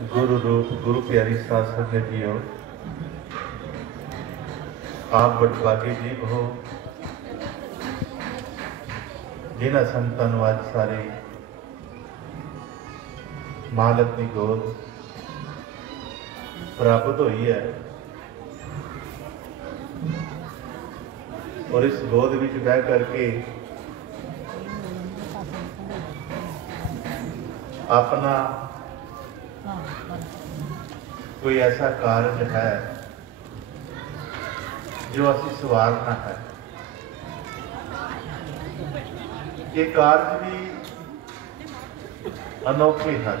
गुरु रूप गुरु प्यारी साध संगत जीओ, आप बटभागे जीव हो जिन्हां संतां नूं अज सारे मालक की गोद प्राप्त हुई है और इस गोद विच बह करके अपना कोई ऐसा कार्य है जो असी सवारना है। ये कार्य भी अनोखे हैं।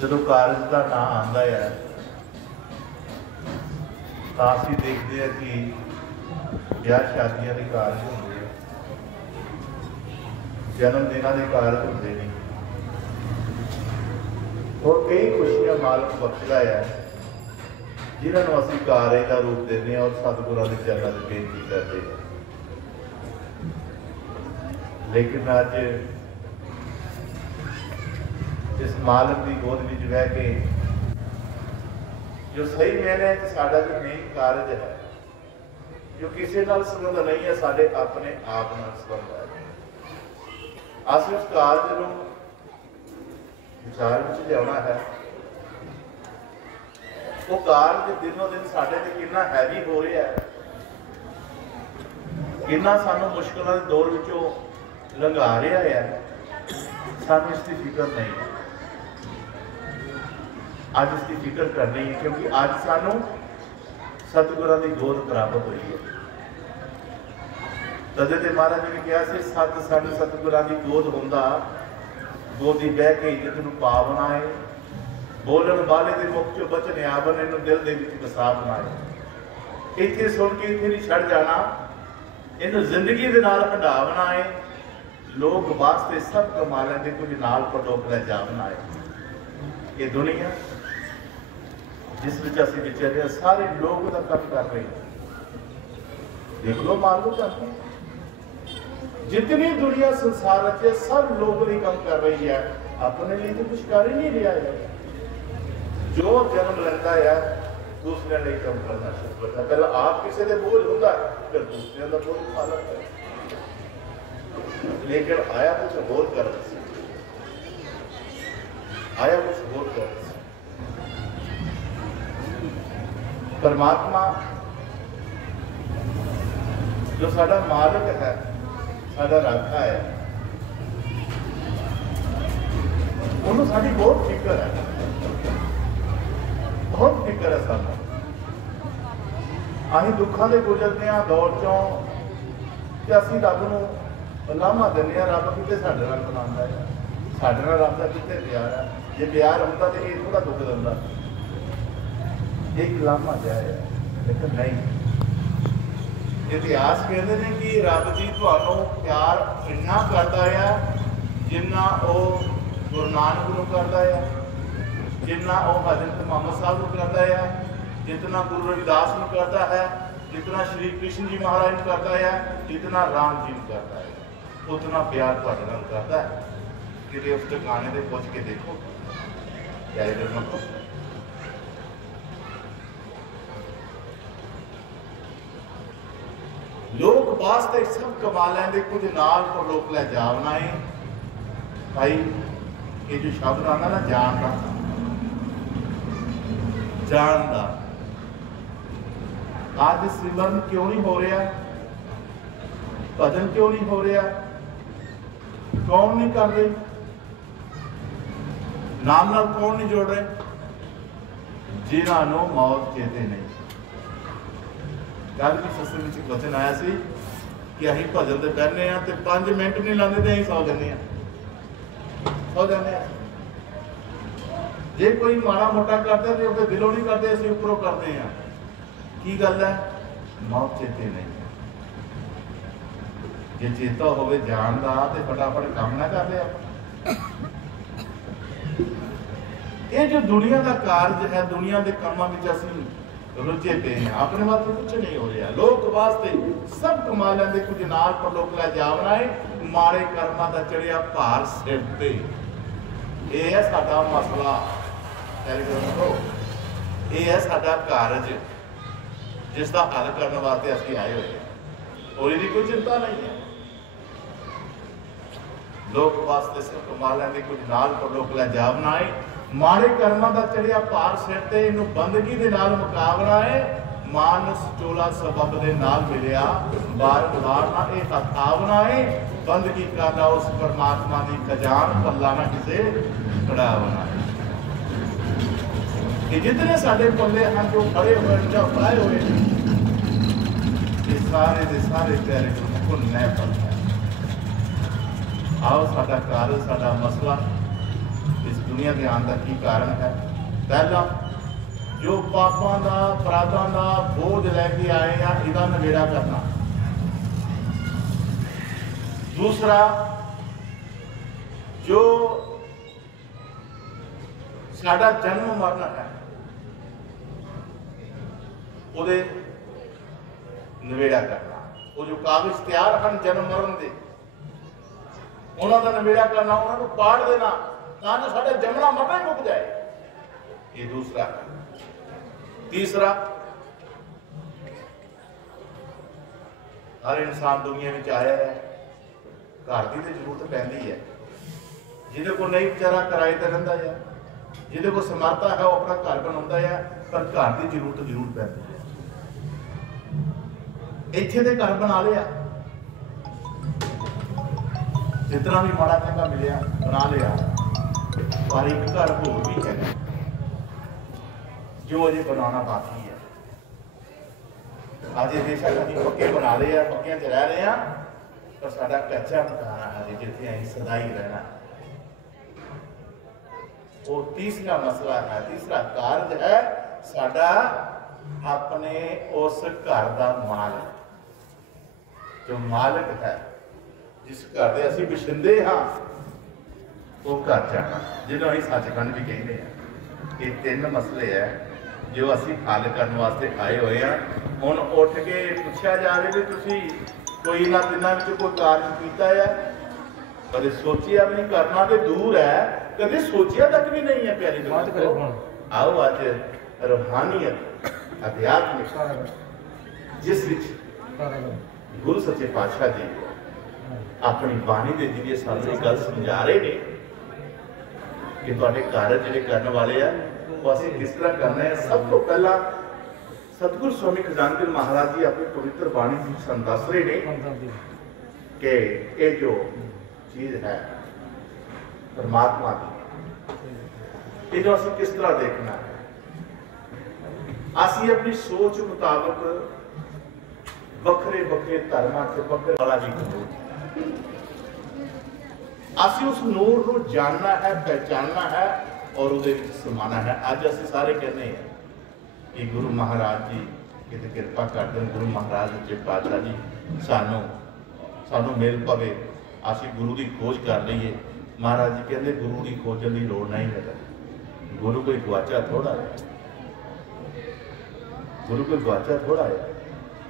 जो कार्य का नाम आता है तो असी देखते हैं कि ब्याह शादियां के कार्य होंगे, जन्मदिनों के कार्य होंगे नहीं, और कई खुशियां मालक बख्शदा है जिन्होंने असी कार्य का रूप देने और सतगुरां के चरणों में बेनती करते हैं। लेकिन अज इस मालक की गोद में बह के जो सही मैंने साडा जो मेन कार्य है जो किसी नाल संबंध नहीं है, साडे अपने आप नाल संबंध है। अस उस कार्य को विचार में लिया है। वो कार्य दिनों दिन साडे ते कितना हैवी हो रहा है, कितना सानू मुश्किलों के दौर विचों लंघा रहा है, सानू इसकी फिक्र नहीं है। अज इसकी फिक्र करनी है क्योंकि अज सानू सतगुरां दी गोद प्राप्त हुई है। तदे ते महाराज ने कहा से सत सन सतगुरां दी गोद हुंदा, गोदी बह के इज्जत नूं पा बनाए, बोलन वाले दे मुख चों बचन आवन इहनूं दिल दे विच वसा बनाए। इत्थे सुन के इत्थे नहीं छड़ जाना, इहनूं जिंदगी दे नाल हंडा बनाए, लोग वास्ते सब कमा लैंदे कुछ नाल पटोक लै जा बनाए। ये दुनिया जिस विच असीं विचर रहे सारे लोग दा काम कर रहे हैं। देख लो मान लो करते जितनी दुनिया संसार च सब लोग नहीं कम कर रही है, अपने लिए तो कुछ कर ही नहीं रहा है। जो जन्म लेता है दूसरे लिए कम करना शुरू करता है। पहले आप किसी के बोझ होता है, फिर दूसरे का बोझ उठा लेता है। लेकिन आया कुछ होर कर, आया कुछ होर कर। परमात्मा जो साडा मालिक है, साडा राखा है, उन्होंने साडी बहुत फिक्र है, बहुत फिक्र है सानू। असीं दुखों के गुजरते हैं दौर चों कि असीं रब नूं लामा दिंदे हां, रब किते साडे नाल मनांदा है, साडे नाल रब दा किते प्यार है। जे प्यार होंदा तो ये थोड़ा दुख दिंदा, एक लामा जिहा है। लेकिन नहीं, इतिहास कहते हैं कि रब जी तुहानूं प्यार इन्ना करता है जिन्ना वो गुरु नानक नूं करता है, जिन्ना वो हजरत मुहम्मद साहब नूं करता है, जितना गुरु रविदास नूं करता है, जितना श्री कृष्ण जी महाराज नूं करता है, जितना राम जी नूं करता है, उतना प्यार तुहाडे नाल करता है। किते उस ठिकाने ते पुछ के देखो क्या मतलब। लोग वास्ते सब कमा लेंदे, कुछ नाल पर लोग लै जा बनाए। भाई ये जो शब्द आना ना जान का, जान का आज सिमरन क्यों नहीं हो रहा, भजन क्यों नहीं हो रहा, कौन नहीं कर रहे, नाम नाल कौन नहीं जोड़ रहे, जिन्होंने मौत चेते नहीं। कल भी सत्संग में वचन आया सी कि असीं भजन ते बहने तो 5 मिनट नहीं लाते तो असीं सौ जाने, सौ जाने। जे कोई माड़ा मोटा करता है तो दिलों नहीं करते, असीं उपरों करते हैं। की गल है, मौत चेते नहीं। जे चेता होवे जान दा ते फटाफट काम ना कर लिया। ये जो दुनिया का कार्य है, दुनिया के कामों में असीं रुझे पे हैं, अपने वास्ते कुछ नहीं हो रहा। लोग वास्ते सब कमा लेंदे, कुछ नाल पर लोग लै जा बनाए। माड़े कर्मां दा चढ़िया भार सिर ते ये है साडा मसला, ये है साडा कारज जिसका हल करने वास्ते असं आए हुए हैं। और इसकी कोई चिंता नहीं है। लोक वास्ते सिर्फ कमा लेंगे, कुछ नाल पर लोक लै जा बनाए, माड़े कर्मां दा चढ़िया भार सिर ते इनू बंदगी दे नाल मुकाबला है। मानस चोला सबब दे नाल मिलिया, बार बार ना ये हथावना है, बंदगी करना उस परमात्मा की खजान, पल्ला ना किसे कड़ावना है। कि जितने साडे पल्ले हैं जो खड़े हुए जो पाए हुए ये सारे दे सारे प्यारे को नए पल है। आओ साडा कारज, साडा मसला इस दुनिया के आने का की कारण है। पहला जो पापों का अपराधों का बोझ लैके आए हैं, इसका नवेड़ा करना। दूसरा जो साडा जन्म मरण है उहदे नवेड़ा करना। वो जो कागज तैयार हैं जन्म मरण के, उन्होंने नवेड़ा करना, उन्होंने पाड़ देना ताकि साडा जमना मरना ही मुक जाए। ये दूसरा। तीसरा, हर इंसान दुनिया में आया है, घर की तो जरूरत पैंदी है। जिहदे को नहीं बेचारा किराए ते रहिंदा है, जिहदे को समर्था है वो अपना घर बनाउंदा है, पर घर की जरूरत जरूर पैंदी है। इत्थे ते घर बना लिया, जितना भी माड़ा चंगा मिलिया बना लिया, पर एक घर होर भी है जो अजे बनाना बाकी है। अजे बेशक अभी पक्के बना लिया, पक्कियां च रह रहे हैं, पर साडा कच्चा मकान है जिथे अं सदा ही रहना। और तीसरा मसला है, तीसरा कारज है साडा अपने उस घर का मालिक, जो मालिक है, जिस घर के असीं बशिंदे हाँ, वो घर जाना, जिन्हों असीं सचखंड भी कहते हैं। ये तीन मसले है जो असीं हल करने वास्ते आए हुए हैं। हुण उठ के पूछा जाए कि तुसीं कोई ना तिन्हां विच कोई कार्य कीता है, कदे सोचिया भी नहीं, करना तो दूर है, कदे सोचिया तक भी नहीं है। प्यारी दोस्तों, आओ अज रूहानियत अध्यात्मिक जिस विच गुरु सच्चे पातशाह जी अपनी बाणी के जरिए सानू गल समझा रहे हैं कि तुहाडे कार्य जिहड़े करने वाले आ वो असीं किस तरह करना है। सब तो पहला सतगुरु स्वामी खजानचंद महाराज जी अपनी पवित्र बाणी में सन दस रहे हैं कि ये जो चीज है परमात्मा की, इन्हों असीं किस तरह देखना है। असीं अपनी सोच मुताबिक वखरे वखरे धर्मां च वखरे वाला भी असीं उस नूर को जानना है, पहचानना है और उहदे विच समाना है। अज असीं सारे कहने हैं कि गुरु महाराज जी किते किरपा कर देन, गुरु महाराज सच्चे पातशाह जी सानू मिल पवे, असीं गुरु की खोज कर लईए। महाराज जी कहते गुरु की खोजन की लोड़ नहीं है, गुरु कोई गुआचा थोड़ा है, गुरु कोई गुआचा थोड़ा है।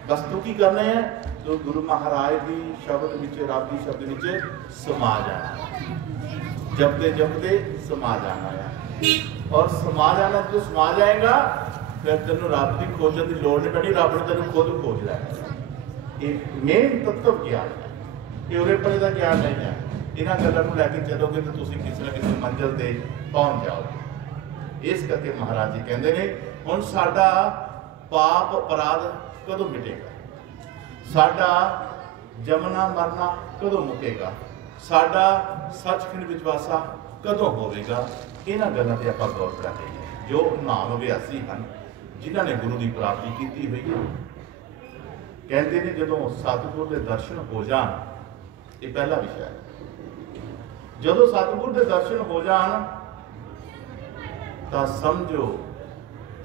बस तू की करने है, तो गुरु महाराज की शब्द विच, रब की शब्द विच समा जाना, जपते जपते समा जाना है। और समा जाना, जो समा जाएगा फिर तेन रब की खोजन की लोड़ नहीं पैनी, रब ने तेन खुद खोज लेना। ये मेन तत्व ज्ञान है, ये उरे परे का ज्ञान नहीं है। इन्होंने गलों को लैके चलोगे तो तुम किसी न किसी मंजिल से पहुँच जाओगे। इस करके महाराज जी कहते हैं हुण साडा पाप अपराध कदों मिटेगा, साडा जमना मरना कदों मुकेगा, साडा सचखंड विश्वासा कदों होवेगा। इन्हां गल्लां ते आपां गौर करांगे। जो नाम अभ्यासी हैं जिन्हां ने गुरु की प्राप्ति की हुई है, कहते हैं जदों सतगुर के दर्शन हो जान, ये पहला विषय है, जदों सतगुर के दर्शन हो जान तो समझो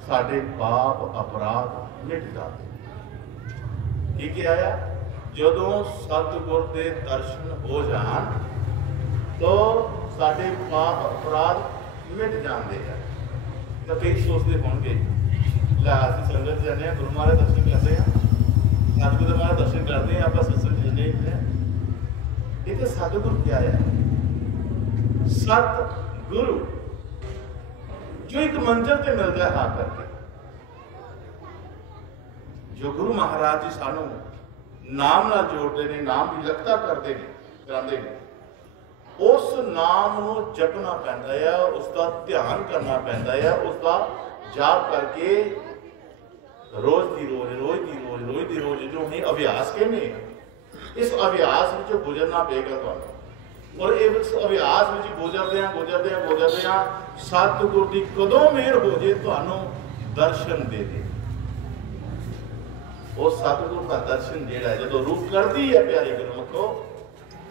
साडे पाप अपराध मिट जाते। ठीक आया, जदों सतगुर के दर्शन हो जान तो साडे पाप अपराध मिट जाते हैं। तो कई सोचते होंगे ला असीं संगत जाने गुरु महाराज दर्शन करते हैं, सतगुरु महाराज दर्शन करते हैं, आप सत्संग जाने हैं। ये तो सतगुर क्या है? सत गुरु जो एक मंजिल से मिलता है आकर के, जो गुरु महाराज जी सानू नाम नाल जोड़ते हैं, नाम की लगता करते हैं, कराते हैं, उस नाम को जपना पैंदा है, उसका ध्यान करना पैंदा है, उसका जाप करके रोज की रोज जो ही अभ्यास कहने, इस अभ्यास में गुजरना पेगा तुहानू। और इस अभ्यास में गुजरदे सतगुर की कदों मेहर हो जाए तुहानू दर्शन दे दे। वो सतगुर का दर्शन जेड़ा है जो रूप करती है प्यारे गुरमुखो,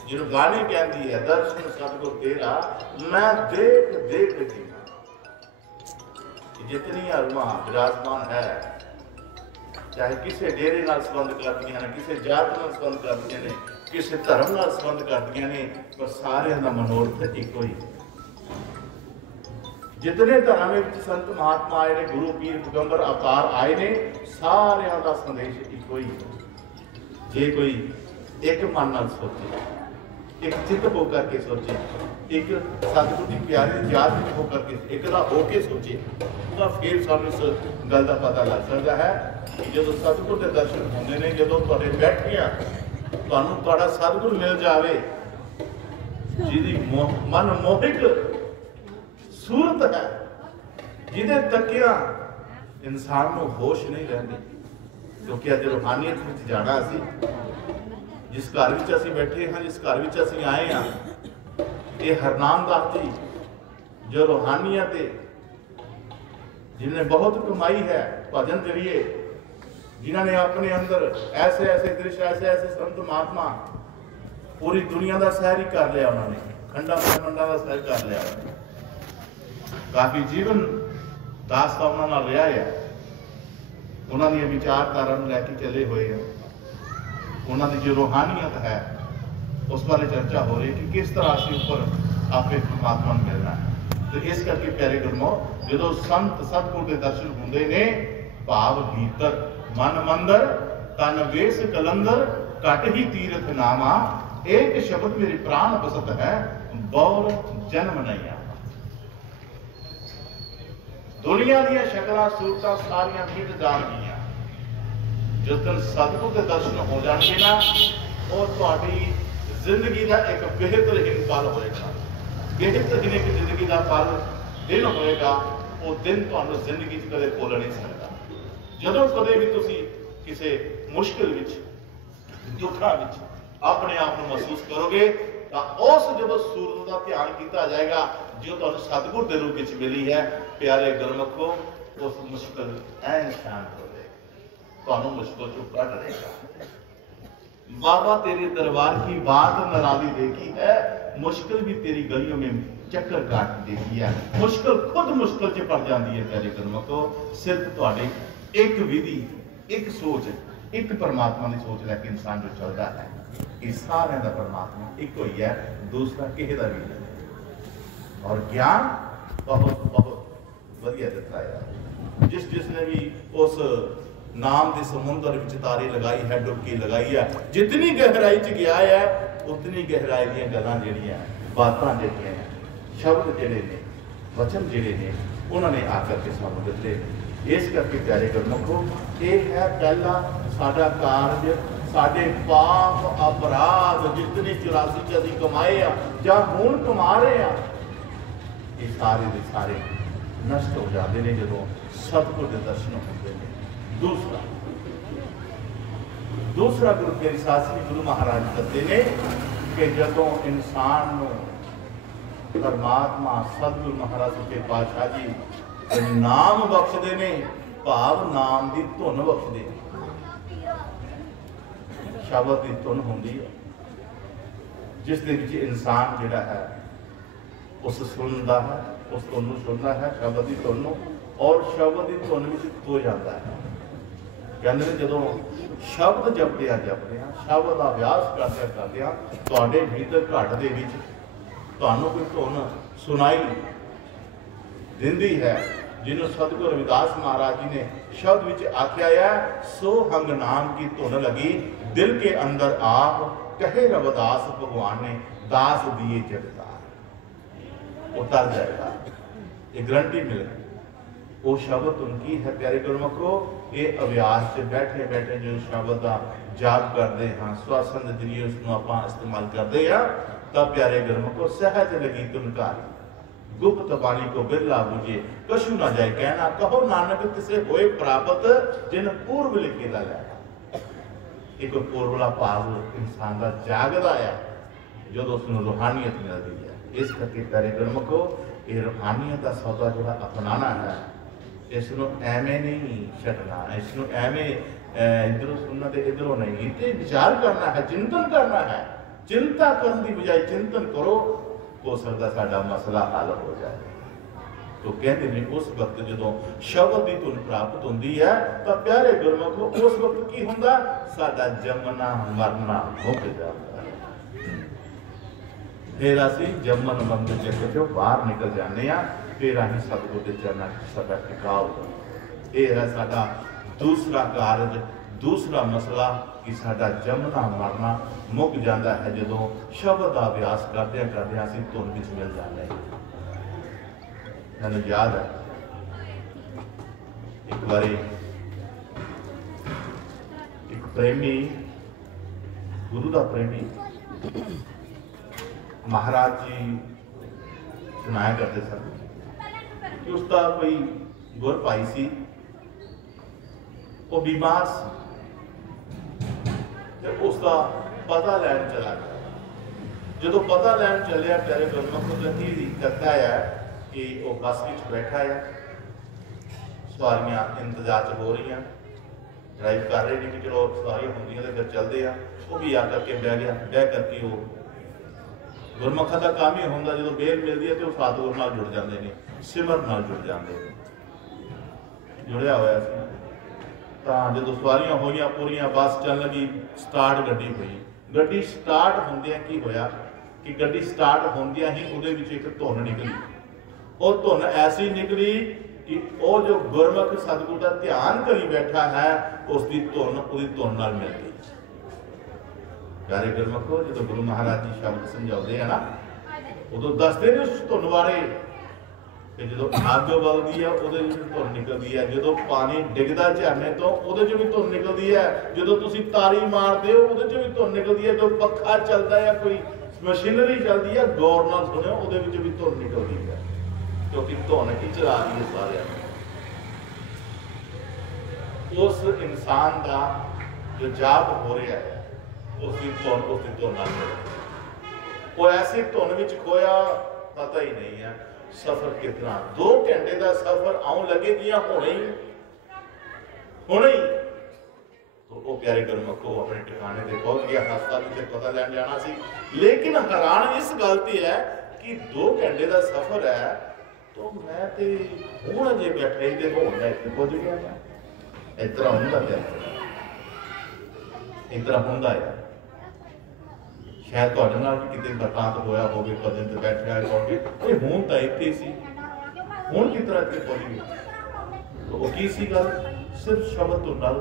जो गाने कहती है दर्शन सतगुर तेरा मैं देख देख जीना। जितनी रूहां विराजमान है, चाहे किसी डेरे नाल संबंध करती हैं, किसी जात नाल संबंध करती हैं, किसी धर्म नाल संबंध करती हैं, पर सारे का मनोरथ एक ही। जितने धर्म में संत महात्मा आए ने, गुरु पीर पैगंबर अवतार आए ने, सारे का संदेश एक ही। जे कोई एक मन नाल सोचे, एक चित होकर के सोचे, एक सतगुर की प्यारी याद में होकर के एक होके सोचे, तो फिर सानू इस गल का पता लग सकता है कि जो सतगुर के दर्शन होंगे ने, जो तुहाडे बैठिया तुहानू तुहाडा सतगुर मिल जाए, जिहदी मन मोहिक सूरत है, जिहदे तकिया इंसान को होश नहीं रहती। क्योंकि अज रूहानियत में जाना असी, जिस घर में असी बैठे हाँ, जिस घर में असी आए हाँ, ये हरनाम दास जी जो रूहानियत जिन्हें बहुत कमाई है भजन जरिए, जिन्होंने अपने अंदर ऐसे ऐसे दृश्य, ऐसे ऐसे संत महात्मा, पूरी दुनिया का सैर ही कर लिया उन्होंने, खंडा खंडा का सैर कर लिया, काफी जीवन दास का उन्होंने रहा है, उन्होंने विचारधारा लैके चले हुए हैं, उन्होंने जो रूहानियत है उस बारे चर्चा हो रही है कि किस तरह से ऊपर अपने परमात्मा में मिलना है। तो इस करके प्यारे गुरमो, जो संत सतगुर के दर्शन होंगे ने, भाव भीतर मन मंदर तन वेस कलंदर कट ही तीरथ नामा, एक शब्द मेरे प्राण बसत है बौर जन्म नहीं आता। दुनिया दी शक्लां सूरतां सारियां मिट जाणगियां, जिस दिन सतगुर के दर्शन हो जाएंगे ना, और तुहाडी जिंदगी का एक बेहतरीन पल होएगा, बेहतरीन एक जिंदगी का पल दिन होएगा। वो दिन तुहानू जिंदगी कदे भुल नहीं सकता। जदों कदे भी तुसी किसी मुश्किल विच, दुखा विच अपने आप को महसूस करोगे, तो उस जो सूरत का ध्यान किया जाएगा जो तुहानू सतगुर के रूप में मिली है, प्यारे गुरमुखो, उस मुश्किल ऐन शांत हो जाएगी, तुहानू मुश्किल चो कट रहेगा। बाबा तेरे दरबार की बात निराली देखी है, मुश्किल भी तेरी गलियों में चक्कर काट देती है, मुश्किल खुद मुश्किल च पड़ जाती है। प्यारे गुरमुखो, सिर्फ तुहाडे एक विधि, एक सोच, एक परमात्मा की सोच लैके इंसान जो चलता है, ये सारे का परमात्मा एक ही है, दूसरा किसी का भी नहीं। और ज्ञान बहुत बहुत वधिया दिता है। जिसने भी उस नाम के समुद्र में तारी लगाई है, डुबकी लगाई है, जितनी गहराई च गया है, उतनी गहराई दी गल्लां जिहड़ियां बातां जिहड़ियां शब्द जिहड़े ने, वचन जिहड़े ने, उन्होंने आकर के सानू दिते। इस करके प्यारे गुरमुखो, ये है पहला साडा कार्य, साडे पाप अपराध जितने 84 च असीं कमाए आ जां हुण कमा रहे आ, ये सारे दे सारे नष्ट हो जाते हैं जदों सतगुर के दर्शन होते हैं। दूसरा गुरु मेरी शास्त्री गुरु महाराज कहते हैं कि जदों इंसान परमात्मा सतगुरु महाराज सच्चे पातशाह जी नाम बख्शते ने, भाव नाम की धुन बख्शते, शब्द की धुन होंदी है, जिस दे विच इंसान जिहड़ा है उस सुनता है, उस धुन सुनता है, शब्द की धुन, और शब्द की धुन में खो जाता है। कहते हैं जदों शब्द जपदे शब्द का अभ्यास करदे तुहाडे भीतर घट दे विच तुहानू कोई धुन सुनाई दिंदी है, जिन्होंने सतगुरु रविदास महाराज जी ने शब्द विच आख्या है, सो हंग नाम की धुन लगी दिल के अंदर आप, कहे रविदास भगवान ने दास दिए जगतार। वो टल जाएगा, ये गारंटी मिल गई। वो शब्द उनकी है प्यारे गुरमुखो, ये अभ्यास से बैठे बैठे जो शब्द का जाप करते हाँ श्वासन के जरिए उसको आप इस्तेमाल करते हैं, तब प्यारे गुरमुखो सहज लगी तुनकारी गुप्त बाणी को बिरला बुझे कशु ना जाए कहना, कहो नानक तिसे होए प्राप्त जिन पूर्व लिखे ला लिया। एक पूर्वला भाव इंसान का जागदा है जो उसको रूहानियत मिलती है। इस करके प्यारे गुरमुखो ये रूहानियत का सौदा जो अपनाना है, इसको एवें नहीं छड़ना, इसको एवें इधरों सुनना तो इधरों नहीं, इतने विचार करना है, चिंतन करना है। चिंता करने की बजाय चिंतन करो, हो सकता साडा मसला हल हो जाए। तो कहते हैं उस वक्त जो शब्द की धुन प्राप्त होती है तो प्यारे गुरमुखो उस वक्त की होंदा साडा जमना मरना मुक जाता है। फिर असी जमन बंद चक्कर चो बाहर निकल जाने हैं, फिर अं सतगुर के चरणों साडा टिकाव होता। यह है साडा दूसरा कार्य, दूसरा मसला कि साडा जमना मरना मुक जाता है जो शब्द का अभ्यास करते असीं धुन विच मिल जाते हैं। मैंने याद है एक बारी एक प्रेमी, गुरु का प्रेमी महाराज जी सुनाया करते सन कि उसका कोई गुर भाई सी, वो बीमार सी, उसका पता लैन चला गया। जो पता लैन चलिया प्यारे गुरमुख करता है कि वो बस में बैठा है, सवारियां इंतजार च हो रही, ड्राइव कर रहे हैं कि चलो सवारियां होंगे तो फिर चलते हैं। वो भी आ करके बह गया, बह करके वो गुरमुखा का काम ही होंगे जो बेल मिलती है तो सतगुर नाल जुड़ जाते हैं, सिमर नाल जुड़ जाते हैं। जुड़िया होया सी जो सवारियां होइया पूरियां, बस चल लगी, स्टार्ट गड्डी हुई। गड्डी स्टार्ट होंदियां की होया कि गड्डी स्टार्ट होंदियां ही उहदे विच एक धुन निकली। वो धुन ऐसी निकली कि वो जो गुरमुख सतगुर का ध्यान करी बैठा है उसकी धुन उसकी धुन नाल मिल गई। प्यारे गुरमुखो जो गुरु महाराज जी शब्द समझाते हैं ना, उदों दसते ने उस धुन बारे जो अग बलदी है वो धुन निकलती है, जो पानी डिगदा झरने तो वो भी धुन निकलती है, जो तुम तारी मारते हो वो भी धुन निकलती है, जो पखा चलता है कोई मशीनरी चलती है गौर नाल सुनो वो भी धुन निकलती है, क्योंकि धुन ही चला रही है सारे। उस इंसान का जो जाप हो रहा है उसकी धुन वो ऐसी धुन विच खोया पता ही नहीं है। सफर कितना 2 घंटे का सफर आउन लगे दिया होने ही तो वो प्यारे गुरमुखो अपने ठिकाने से पहुंच गया। हस्पताल में पता लैन जाना सी, लेकिन हैरान इस गल ते है कि 2 घंटे का सफर है तो मैं ते हुण अजे बैठा ही ते होण इत्थे पहुंच गया। मैं इस तरह हुंदा है, इस तरह हुंदा है। शायद तुहाडे नाल भी किते बरसात होया होवे, कदे ते बैठे आए होगे ये हुण तां इत्थे सी, हुण किस तरह इत्थे पहुंच गए। तो वो की सी गल, सिर्फ शब्द तो नाल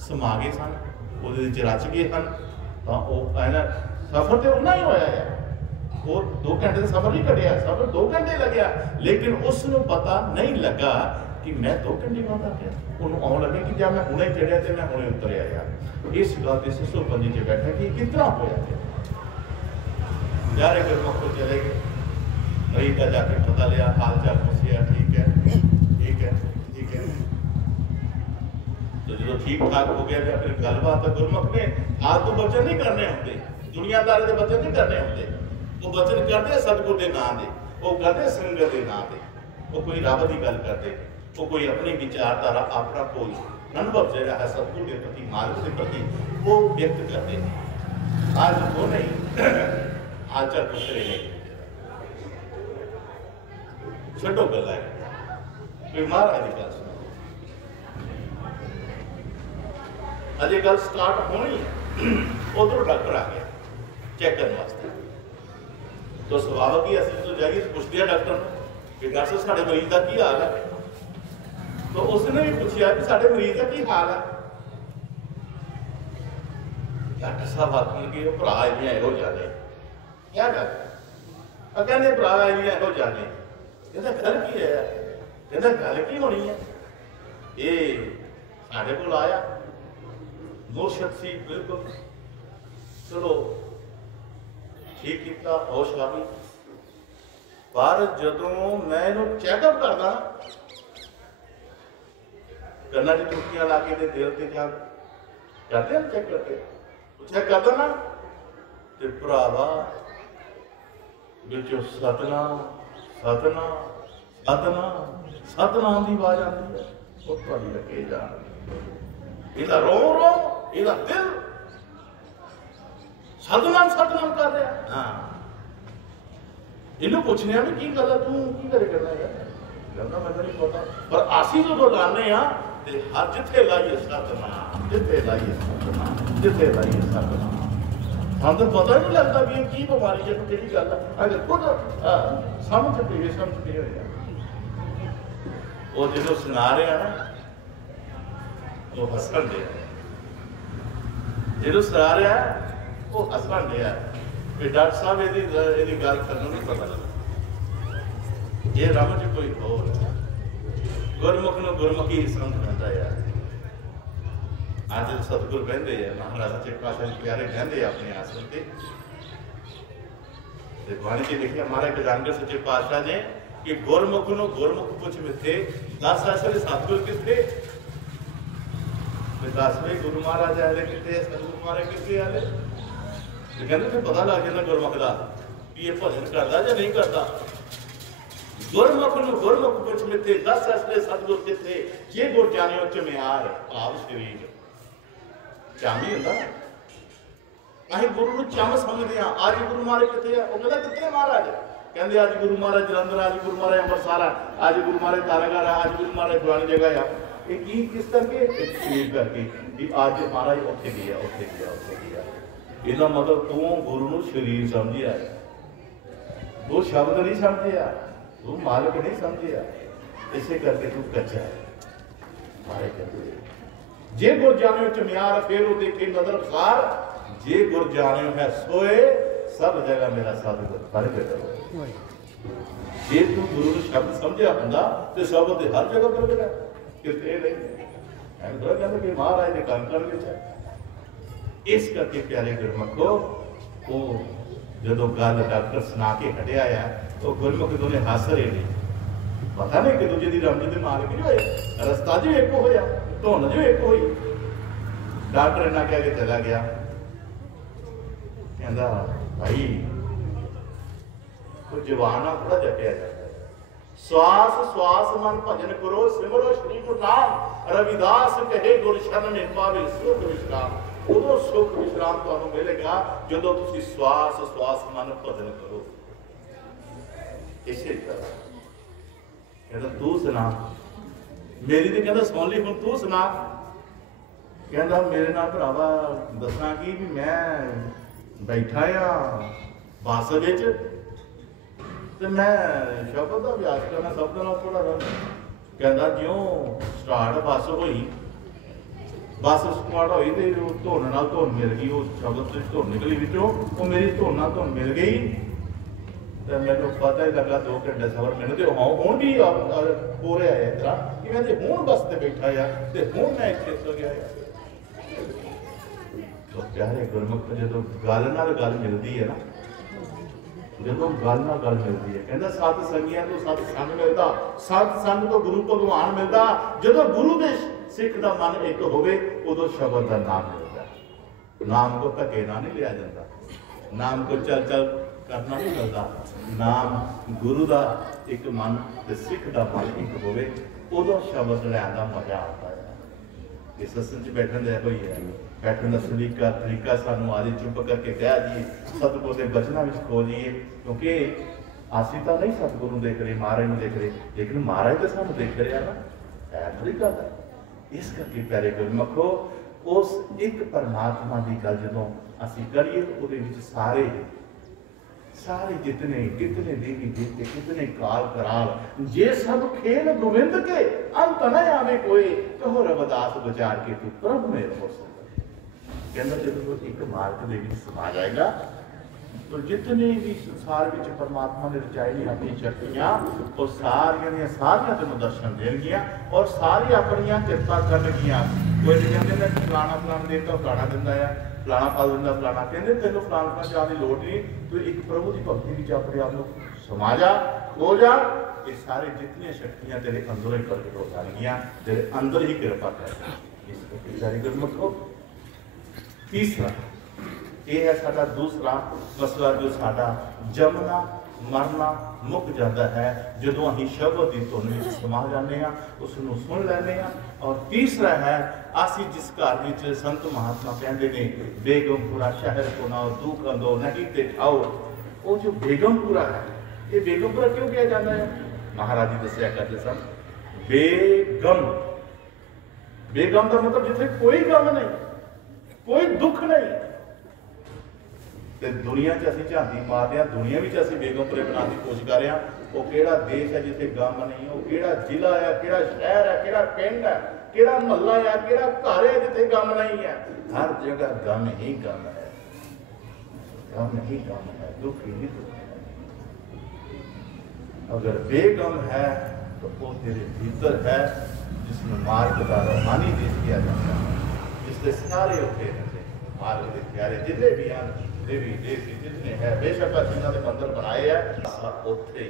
समा गए सन, ਉਹਦੇ ਵਿੱਚ रच गए ਹਨ। ਤਾਂ ਉਹ ਐਨਾ सफर तो उन्ना ही होया है, वो 2 घंटे का सफर नहीं कटिया, सफर 2 घंटे लग्या, लेकिन उसनों पता नहीं लगा कि मैं 2 घंटे बाद आ गया। उन्होंने आउन लगे कि जब मैं हुणे चढ़िया तो मैं हुणे उतरिया यार। इस गल से सिसो पंजी च बैठा कि कितना होया। यारे गुरमुख चले गए, मरीज का जाके पता लिया, हाल चाल पूछिया, ठीक है ठीक है ठीक है। तो जो ठीक ठाक हो गया या फिर गलबात गुरमुख ने हाल तो बचन नहीं करने होंगे, दुनियादारी के बचन नहीं करने होंगे, वो बचन करते सतगुर के नाम दे, वो करते संगत के नाम दे, वो कोई रब की गल करते, वो कोई अपनी विचारधारा अपना कोई अनुभव जो है सतगुर के प्रति मार्ग के प्रति वो व्यक्त करते हैं। आज वो नहीं, आज चल कुछ नहीं, छो गल है कोई महाराज की गल सुनो। अजे गल स्टार्ट होनी है, उधर डॉक्टर आ गया चेक करने वास्ते। तो स्वाभाविक ही असं तो जाइए पूछते हैं डॉक्टर कि डॉक्टर साहब साढ़े मरीज का की हाल है। तो उसने भी पूछा कि साढ़े मरीज का की हाल है। डॉक्टर साहब आखिर भरा इन्हें यहो जाने क्या गल, कहते भरा इन्हें यहो जाने कहता गल की है? कहता गल की होनी है? ये साढ़े को आया मुर्शद सी बिल्कुल, चलो ठीक किया, होश आ गई। पर जदों मैं इनू चैकअप करदा कन्ना च टुटियां ला के दिल से क्या करते हैं चेक करके चेक करदा ना ते भरावा विचों सतनाम सतनाम सतनाम सतनाम की आवाज आती है। वो थोड़ी लगे जान इहदा रो रो इहदा दिल सतनाम सतनाम कर रहा। हाँ इनू पूछने भी की गल है, तू की करे करना है? कहना मैं नहीं पता, पर आसी जो लाने हर जिथे लाइए सतनाम, जिथे लाइए सतनाम, जिथे लाइए सतनाम। हम तो पता नहीं लगता भी की बीमारी है, कि गल है। अगर खुद समझ पे हो वो जो सुना रहे हैं ना वो हसन दे, जो सुना रहा है वो हसन दे डॉक्टर साहब यदि गल करना नहीं पता लगता। ये रब च कोई होर गुरमुख न गुरमुखी समझ आता यार। अज सतगुर कहते हैं महाराज सच्चे पातशाह जी प्यारे कहते अपने आसन से बाणी च लिखिया महाराज गजानन सच्चे पातशाह ने कि गुरमुख न गुरमुख कुछ मिथे 10 ऐसे सतगुर किथे 10वें गुरु महाराज आए कितने सतगुरु महाराज कितने आए कहते पता लग जाता गुरमुख का भी ये भजन करता या नहीं करता। गुरमुख न गुरमुख कुछ मिथे 10 ऐसे सतगुर किथे जे गुर जानियो चमियार भाव शरीर चामी होंदा असीं गुरु नूं चम समझदे हां। अज गुरु महाराज किथे आ? वो कहंदा किथे महाराज? कहंदे अज गुरु महाराज जलंधर, अज गुरु महाराज अंमृतसर, अज गुरु महाराज तारागढ़, अज गुरु महाराज फलानी जगह आ। ये की किस करके शरीर करके कि अज महाराज उत्थे गया उत्थे गया उत्थे गया। इसका मतलब तू गुरु नूं शरीर समझिया, वो शब्द नहीं समझिया, तू मालिक नहीं समझिया, इसे करके तू कच्चा है। मारे कहते जे गुर जानियो चमियार फिर वो देखे नजर सार, जे गुर जानियो है सोए सब जगह मेरा सतगुर फर्क करो। जे तू गुरु शब्द समझिया होंदा ते शब्द हर जगह प्रगट है, किते नहीं है। कहते कि महाराज ने कण कण विच है। इस करके प्यारे गुरमुखो वो जो गल डॉक्टर सुना के हटिया है तो गुरमुख दोने हस रहे ने, पता नहीं कि दूजे की रमज के मालिक जो होए, रस्ता जो एक होया, धुन जो एक हुई। डॉक्टर इन्ना कह के चला गया, कहता भाई तो जवान थोड़ा जटिया जाता है। श्वास श्वास मन भजन करो सिमरो श्री गुरु नाम, रविदास कहे गुर शरण में पावे सुख विश्राम। उदों सुख विश्राम तुहानू मिलेगा जदों तुसी श्वास श्वास मन भजन करो। इसे तरह कहता तू सुना मेरी तो कहता सुन ली हुण तू सुना। कहता मेरे नाल भरावा दसा कि भी मैं बैठा आ बस विच ते मैं शब्द का अभ्यास करना शब्द नाल थोड़ा कहता ज्यों स्टार्ट बस हुई बस स्टार्ट हुई तो धुन नाल धुन मिल गई, उस शब्द से धुन निकली विचों वो मेरी धुन नाल धुन मिल गई तो मैंने पता ही लगा 2 घंटे सफर मैंने तो हुण भी हो रहा है इस तरह कि मैं हुण बस से बैठा आ तो हुण मैं इत्थे सो गया। तो प्यारे गुरमुख जो गल नाल गल मिलती है ना, जो गल नाल गल मिलती है कहता सत संगियां तो सत संग मिलता, सत संग तो गुरु भगवान मिलता। जो गुरु के सिख का मन एक होवे उदों शब्द का नाम मिलता। नाम को धक्के ना नहीं लिया जाता, नाम को चल चल करना नहीं मिलता। नाम गुरु का एक मन ते सिख का मन एक होवे उदों शब्द लैन का मजा आता है। इस सत्संग च बैठन का कोई है बैठने का सलीका तरीका सानू आदि चुप करके कह दिए सतगुरु के बचनों में खो जाइए, क्योंकि असीं तो नहीं सतगुरु देख रहे महाराज में देख रहे, लेकिन महाराज तो सानू देख रहा ना, ऐ थोड़ी गल है। इस करके प्यारे गुरमुखो उस एक परमात्मा की गल जो असीं करिए तो वो सारे सारे जितने कितने देवी देवते कितने काल कराल जे सब खेल गोविंद के अंत न आवे कोई, कहो रविदास विचार के तू प्रभु में हो सकता। कहना जब एक मार्ग के समा जाएगा तो जितने भी संसार में परमात्मा ने रचाई अपनी शक्तियां वो सारिया तेन दर्शन देनगियां और सारी अपन कृपा करनगियां। कोई कहते हैं फलाना फलाना देवता फलाना दिंदा है, फलाना फल दिंदा फलाना, कहते तेन फलाना जाने की लोड़ नहीं, तो एक प्रभु की भक्ति में अपने आप को समा जा, हो जा। ये सारे जितनी शक्तियां तेरे अंदर ही प्रगट हो जाएंगियां, तेरे अंदर ही कृपा कर। इसको जारी गुरमुख को तीसरा ये है साडा दूसरा मसला जो साडा जमना मरना मुक जाता है जो अं शब्द की धुन में समा जाने उसनों सुन लेने। और तीसरा है असी जिस घर में संत महात्मा कहते हैं बेगमपुरा शहर को ना दुख अंदो नहीं ते ठाओ, वो जो बेगमपुरा है, ये बेगमपुरा क्यों किया जाता है? महाराज जी दसिया करते सन बेगम, बेगम का मतलब जिथे कोई गम नहीं, कोई दुख नहीं। ते दुनिया च असीं झांती मारते हैं, दुनिया में असीं बेगमपुरे बनाने की कोशिश कर रहे हैं। वो केड़ा देश है जिथे गम नहीं, वो केड़ा जिला है, केड़ा शहर है, केड़ा पिंड है, केड़ा महला है, केड़ा घर है जिथे गम नहीं है। हर जगह गम ही गम है, गम ही गम है, दुख ही दुख है। अगर बेगम है तो वो तेरे भीतर है, जिसमें मार्ग का रूहानी देश किया जाता है, जिसके सारे होते हैं मार्ग के प्यारे जितने भी हैं देवी देवी जितने हैं, बेशक जिन्होंने मंदिर बनाए हैं उत्थे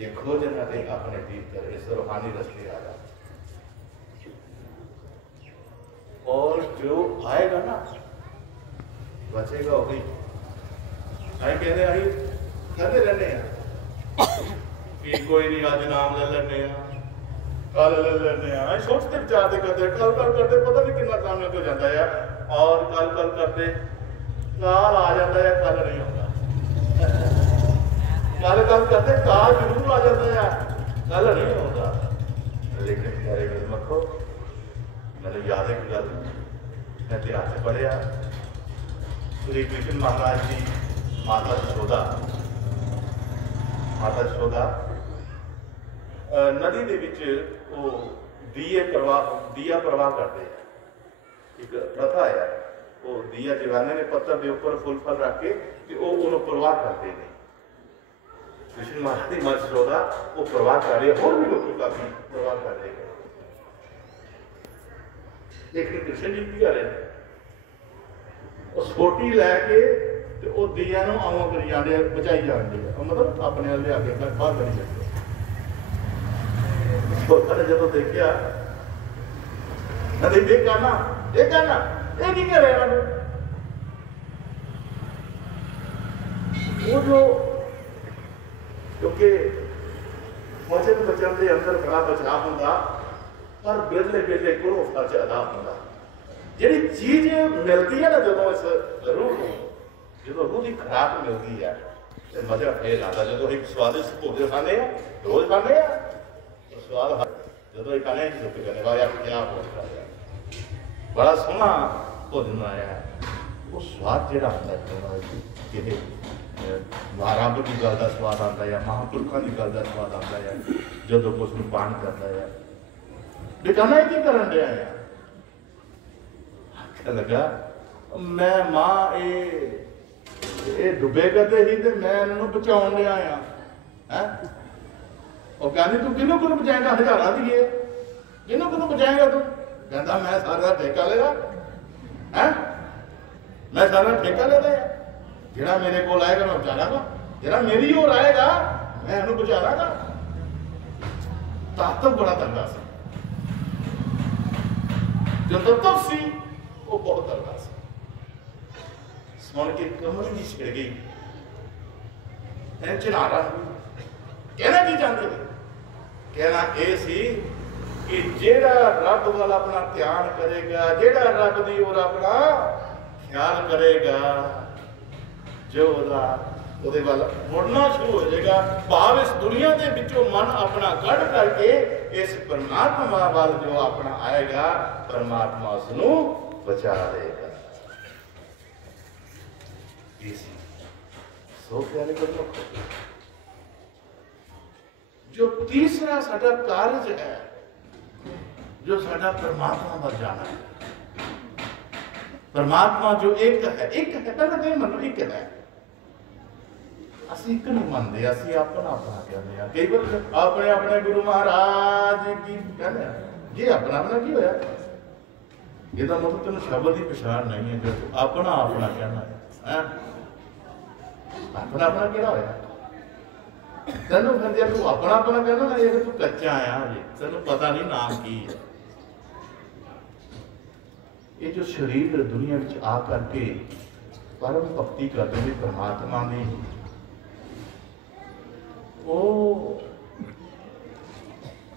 ये खोजना दे अपने भीतर इस रूहानी रस्ते आ जा। और जो आएगा ना बचेगा वही। कहते कहते रहने कि कोई नहीं आज नाम ले लेने कल ले लेने, सोचते विचारते करते कल कल करते पता नहीं कितना काम हो जाता है, और कल कल करते काल आ जाता है, कल नहीं होता। कल कल करते काल जरूर आ जाता है, कल नहीं होता। लेकिन प्यारे गुरमुखो मैंने याद है गल मैं इतिहास पढ़िया, श्री कृष्ण महाराज जी माता यशोदा नदी दे विच वो दिया प्रवाह करते हैं। एक प्रथा है वो दिया जगाने ने पत्थर के ऊपर फुल फल रख के वो प्रवाह करते हैं। कृष्ण महाराज की माता यशोदा वो प्रवाह कर रहे, और भी लोग काफी प्रवाह कर रहे हैं। लेकिन कृष्ण जी की कर रहे हैं, सोटी लैके वो दिया आवा करी जाते बचाई जाते, मतलब अपने लिया के बाहर करी जाते। जो देखा देखा ना ये नहीं कर रहे वो जो, क्योंकि वचन बचन के अंदर बड़ा बचाव होगा, पर बिरले बिरले को फर्ज अदा होगा। जी चीज मिलती है ना जो इस रूह जो रूह की खुराक मिलती है तो मजा फिर आता। जो एक स्वादिष्ट भोजन खाने रोज खाने स्वाद जो एक खाने करने वाला क्या भोजन बड़ा सोहना भोजन बनाया है, वो स्वाद जो होता है रब की गल का स्वाद आता है, महापुरखों की गल का स्वाद आता है जो कुछ पान करता है। बेचाना की करन दिया है लगा मैं मां ये डुबे करते ही तो मैं इन्होंने बचाने लिया है। वो कहती तू किनों को बचाएगा, हजारा दिए किनों को बचाएगा तू? कहता मैं सारा ठेका लेगा है, मैं सारा ठेका ले लिया, जरा मेरे को आएगा मैं बचा लागा, जरा मेरी ओर आएगा मैं इन्हों बचा लागा। ताकत बड़ा तंगा सी, जो तत्व सी वो बहुत तंगा सी। सुन के कमर की छिड़ गई, चिनारा कहना की चाहते थे, कहना यह सी कि जेड़ा रब वाल अपना ध्यान करेगा, जेड़ा रब की ओर अपना ख्याल करेगा, जो मुड़ना शुरू हो जाएगा। भाव इस दुनिया के विचों मन अपना कढ़ करके इस परमात्मा वाल जो अपना आएगा, परमात्मा उसनू बचा देगा। सो प्यारे गुरमुख, जो तीसरा साडा कार्य है, जो साडा परमात्मा पर जाना है, परमात्मा जो एक है पहले तो मनो एक है। ਅਸੀਂ ਇੱਕ ਨਹੀਂ ਮੰਨਦੇ, ਅਸੀਂ ਆਪਣਾ ਆਪਣਾ ਕਹਿੰਦੇ ਆ। ਕਈ ਵਾਰ ਆਪਣੇ ਆਪਣੇ ਗੁਰੂ ਮਹਾਰਾਜ ਕੀ ਕਹਿੰਦੇ ਆ, ਜੇ ਆਪਣਾ ਆਪਣਾ ਕੀ ਹੋਇਆ? ਇਹਦਾ ਮਤਲਬ ਤੈਨੂੰ ਸ਼ਬਦ ਦੀ ਪਛਾਣ ਨਹੀਂ ਹੈ, ਜੇ ਤੂੰ ਆਪਣਾ ਆਪਣਾ ਕਹਿਣਾ ਹੈ। ਆਪਣਾ ਆਪਣਾ ਕਿਹੜਾ ਹੋਇਆ ਤੈਨੂੰ? ਫਿਰ ਜੇ ਤੂੰ ਆਪਣਾ ਆਪਣਾ ਕਹਿੰਦਾ ਨਾ, ਇਹ ਤੂੰ ਕੱਚਾ ਆ, ਜੇ ਤੈਨੂੰ ਪਤਾ ਨਹੀਂ ਨਾਮ ਕੀ ਹੈ। ਇਹ ਜੋ ਸਰੀਰ ਦੁਨੀਆ ਵਿੱਚ ਆ ਕਰਕੇ ਪਰਮ ਭਗਤੀ ਕਰਦੇ ਨੇ ਪਰਮਾਤਮਾ ਦੀ, ਉਹ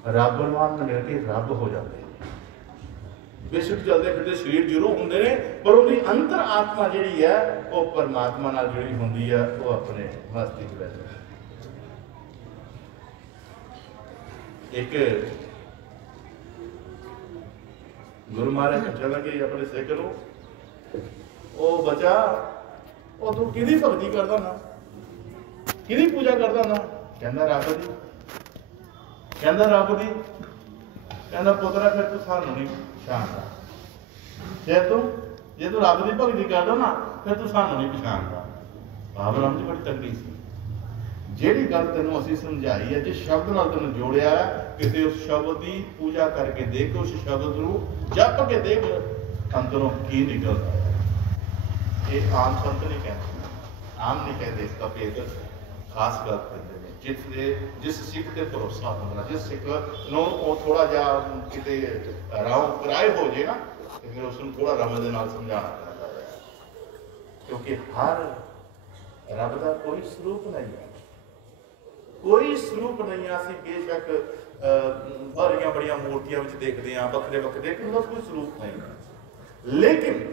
ਰੱਬ ਨਾਲ ਮਿਲ ਕੇ ਰੱਬ ਹੋ ਜਾਂਦੇ। ਬੇਸ਼ੱਕ ਚੱਲਦੇ ਫਿਰਦੇ ਸਰੀਰ ਜ਼ਰੂਰ ਹੁੰਦੇ ਨੇ, ਪਰ ਉਹਦੀ ਅੰਤਰ ਆਤਮਾ ਜਿਹੜੀ ਹੈ ਉਹ ਪਰਮਾਤਮਾ ਨਾਲ ਜੁੜੀ ਹੁੰਦੀ ਹੈ। ਉਹ ਆਪਣੇ ਮਸਤੀ ਵਿੱਚ ਇੱਕ ਗੁਰੂ ਮਹਾਰਾਜ ਪੁੱਛਣ ਲੱਗੇ ਆਪਣੇ ਸਿੱਖ ਨੂੰ, ਉਹ ਬੱਚਾ ਉਹ ਤੂੰ ਕਿਹਦੀ ਭਗਤੀ ਕਰਦਾ ਨਾ, ਕਿਹਦੀ ਪੂਜਾ ਕਰਦਾ ਨਾ? ਕਹਿੰਦਾ ਰੱਬ ਦੀ। ਕਹਿੰਦਾ ਰੱਬ ਦੀ? ਕਹਿੰਦਾ ਪੁੱਤਰਾ ਫਿਰ ਤੂੰ ਸਾਨੂੰ ਨਹੀਂ ਪਛਾਣਦਾ। ਜੇ ਤੂੰ ਰੱਬ ਦੀ ਭਗਤੀ ਕਰਦਾ ਨਾ, ਫਿਰ ਤੂੰ ਸਾਨੂੰ ਨਹੀਂ ਪਛਾਣਦਾ। ਬਾਬਾ ਰਾਮ ਜੀ ਬੜੀ ਤਕੜੀ ਸੀ। ਜਿਹੜੀ ਗੱਲ ਤੈਨੂੰ ਅਸੀਂ ਸਮਝਾਈ ਹੈ, ਜੇ ਸ਼ਬਦ ਨਾਲ ਤੈਨੂੰ ਜੋੜਿਆ ਹੈ, ਕਿਸੇ ਉਸ ਸ਼ਬਦ ਦੀ ਪੂਜਾ ਕਰਕੇ ਦੇਖ, ਉਸ ਸ਼ਬਦ ਨੂੰ ਜਪ ਕੇ ਦੇਖ, ਅੰਦਰੋਂ ਕੀ ਨਿਕਲਦਾ ਹੈ। ਇਹ ਆਮ ਸੰਤ ਨਹੀਂ ਕਹਿੰਦੇ, ਆਮ ਨਹੀਂ ਕਹਿੰਦੇ, ਇਸ ਦਾ ਭੇਦ ਖਾਸ ਗੱਲ ਕਹਿੰਦੇ ਨੇ। ਜਿਸ ਸਿੱਖ ਤੇ ਭਰੋਸਾ ਹੁੰਦਾ, ਜਿਸ ਸਿੱਖ ਨੂੰ ਉਹ ਥੋੜਾ ਜਿਹਾ ਕਿਤੇ ਰਾਹ ਕਰਾਏ ਹੋ ਜੇ ਨਾ, ਤੇ ਫਿਰ ਉਸ ਨੂੰ ਥੋੜਾ ਰਮਜ ਦੇ ਨਾਲ ਸਮਝਾਉਣਾ ਪੈਂਦਾ ਹੈ, ਕਿਉਂਕਿ ਹਰ ਰੱਬ ਦਾ ਕੋਈ ਸਰੂਪ ਨਹੀਂ ਹੈ, ਕੋਈ ਸਰੂਪ ਨਹੀਂ ਹੈ। ਅਸੀਂ ਬੇਸ਼ੱਕ ਬੜੀਆਂ ਬੜੀਆਂ ਮੂਰਤੀਆਂ ਵਿੱਚ ਦੇਖਦੇ ਹਾਂ, ਵੱਖਰੇ ਵੱਖਰੇ, ਲੇਕਿਨ ਉਹਦਾ ਕੋਈ ਸਰੂਪ ਨਹੀਂ ਹੈ। ਲੇਕਿਨ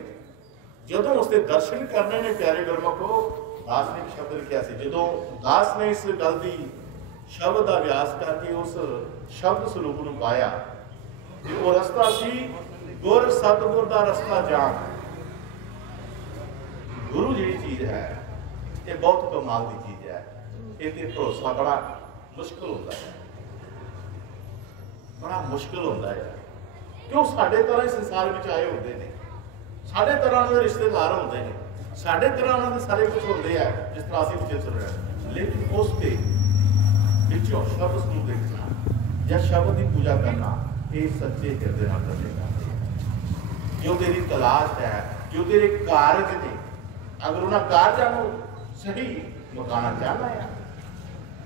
ਜਦੋਂ ਉਸਦੇ ਦਰਸ਼ਨ ਕਰਨੇ ਨੇ ਪਿਆਰੇ ਗੁਰਮੁਖੋ, ਦਾਸ ਨੇ ਸ਼ਬਦ ਲਿਖਿਆ ਸੀ, ਜਦੋਂ ਦਾਸ ਨੇ ਇਸ ਗੱਲ ਦੀ ਸ਼ਬਦ ਦਾ ਅਭਿਆਸ ਕਰਕੇ ਉਸ ਸ਼ਬਦ ਸਰੂਪ ਨੂੰ ਪਾਇਆ, ਤੇ ਉਹ ਰਸਤਾ ਸੀ ਗੁਰ ਸਤਿਗੁਰ ਦਾ ਰਸਤਾ ਜਾਣ। ਗੁਰੂ ਜਿਹੜੀ ਚੀਜ਼ ਹੈ ਇਹ ਬਹੁਤ ਕਮਾਲ ਦੀ ਚੀਜ਼ ਹੈ। ਇਹ ਤੇ ਭਰੋਸਾ ਬੜਾ ਮੁਸ਼ਕਿਲ ਹੁੰਦਾ ਹੈ, ਬੜਾ ਮੁਸ਼ਕਿਲ ਹੁੰਦਾ ਹੈ, ਕਿਉਂ ਸਾਡੇ ਤਰ੍ਹਾਂ ਹੀ ਸੰਸਾਰ ਵਿੱਚ ਆਏ ਹੁੰਦੇ ਨੇ, ਸਾਡੇ ਤਰ੍ਹਾਂ ਦੇ ਰਿਸ਼ਤੇਦਾਰ ਹੁੰਦੇ ਨੇ, ਸਾਡੇ ਤਰ੍ਹਾਂ ਉਹਨਾਂ ਦੇ ਸਾਰੇ ਕੁਝ ਹੁੰਦੇ ਆ, ਜਿਸ ਤਰ੍ਹਾਂ ਅਸੀਂ ਵਿਚਰ ਚੱਲ ਰਹੇ। ਲੇਕਿਨ ਉਸ ਦੇ ਵਿੱਚੋਂ ਸ਼ਬਦ ਨੂੰ ਦੇਖਣਾ ਜਾਂ ਸ਼ਬਦ ਦੀ ਪੂਜਾ ਕਰਨਾ, ਇਹ ਸੱਚੇ ਹਿਰਦੇ ਨਾਲ ਕਰੇਗਾ। ਜੋ ਤੇਰੀ ਤਲਾਸ਼ ਹੈ, ਜੋ ਤੇਰੇ ਕਾਰਜ ਨੇ, ਅਗਰ ਉਹਨਾਂ ਕਾਰਜਾਂ ਨੂੰ ਸਹੀ ਮੁਕਾਉਣਾ ਚਾਹੁੰਦਾ ਹੈ,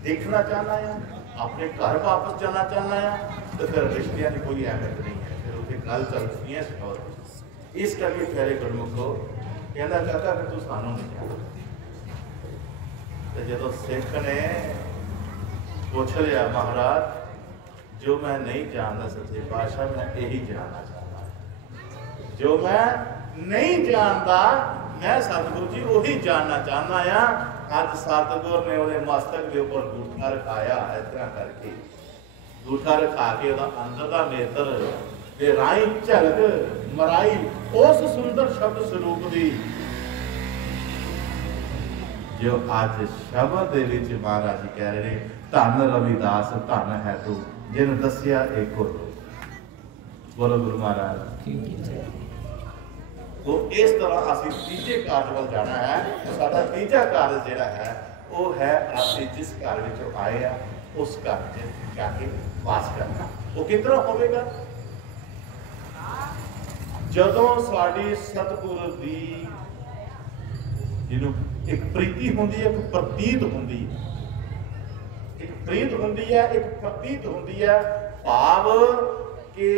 ਦੇਖਣਾ ਚਾਹੁੰਦਾ ਹੈ, ਆਪਣੇ ਘਰ ਵਾਪਸ ਜਾਣਾ ਚਾਹੁੰਦਾ ਹੈ, ਤਾਂ ਫਿਰ ਰਿਸ਼ਤਿਆਂ ਦੀ ਕੋਈ ਅਹਿਮੀਅਤ ਨਹੀਂ ਹੈ, ਫਿਰ ਉੱਥੇ ਗੱਲ ਚੱਲਦੀ ਹੈ ਸਟੋਰ। ਇਸ ਕਰਕੇ ਪਿਆਰੇ ਗੁਰਮੁਖੋ ਕਹਿੰਦਾ ਚਾਚਾ ਫਿਰ ਤੂੰ ਸਾਨੂੰ ਨਹੀਂ ਜਾਣਦਾ। ਤੇ ਜਦੋਂ ਸਿੱਖ ਨੇ ਪੁੱਛ ਲਿਆ, ਮਹਾਰਾਜ ਜੋ ਮੈਂ ਨਹੀਂ ਜਾਣਦਾ ਸੱਚੇ ਪਾਤਸ਼ਾਹ, ਮੈਂ ਇਹੀ ਜਾਣਨਾ ਚਾਹੁੰਦਾ, ਜੋ ਮੈਂ ਨਹੀਂ ਜਾਣਦਾ ਮੈਂ ਸਤਿਗੁਰੂ ਜੀ ਉਹੀ ਜਾਣਨਾ ਚਾਹੁੰਦਾ ਆ। ਅੱਜ ਸਤਿਗੁਰ ਨੇ ਉਹਦੇ ਮਸਤਕ ਦੇ ਉੱਪਰ ਅੰਗੂਠਾ ਰਖਾਇਆ, ਇਸ ਤਰ੍ਹਾਂ ਕਰਕੇ ਅੰਗੂਠਾ ਰਖਾ ਕੇ ਉਹਦਾ ਅੰਦਰ ਦਾ ਨੇਤਰ ਤੇ ਰਾਈ ਝਲਕ ਮਰਾਈ ਉਸ ਸੁੰਦਰ ਸ਼ਬਦ ਸਰੂਪ ਦੀ, ਜੋ ਅੱਜ ਸ਼ਬਦ ਦੇ ਵਿੱਚ ਮਹਾਰਾਜ ਜੀ ਕਹਿ ਰਹੇ ਨੇ, ਧੰਨ ਰਵਿਦਾਸ ਧੰਨ ਹੈ ਤੂੰ ਜਿਹਨੂੰ ਦੱਸਿਆ ਇੱਕੋ। ਬੋਲੋ ਗੁਰੂ ਮਹਾਰਾਜ। ਉਹ ਇਸ ਤਰ੍ਹਾਂ ਅਸੀਂ ਤੀਜੇ ਕਾਰਜ ਵੱਲ ਜਾਣਾ ਹੈ। ਸਾਡਾ ਤੀਜਾ ਕਾਰਜ ਜਿਹੜਾ ਹੈ ਉਹ ਹੈ ਅਸੀਂ ਜਿਸ ਘਰ ਵਿੱਚੋਂ ਆਏ ਆ ਉਸ ਘਰ 'ਚ ਜਾ ਕੇ ਵਾਸ ਕਰਨਾ। ਉਹ ਕਿਸ ਤਰ੍ਹਾਂ ਹੋਵੇਗਾ? ਜਦੋਂ ਸਾਡੀ ਸਤਿਗੁਰ ਦੀ ਜਿਹਨੂੰ ਇੱਕ ਪ੍ਰੀਤੀ ਹੁੰਦੀ ਹੈ, ਇੱਕ ਪ੍ਰਤੀਤ ਹੁੰਦੀ ਹੈ, ਇੱਕ ਪ੍ਰੀਤ ਹੁੰਦੀ ਹੈ, ਇੱਕ ਪ੍ਰਤੀਤ ਹੁੰਦੀ ਹੈ। ਭਾਵ ਕਿ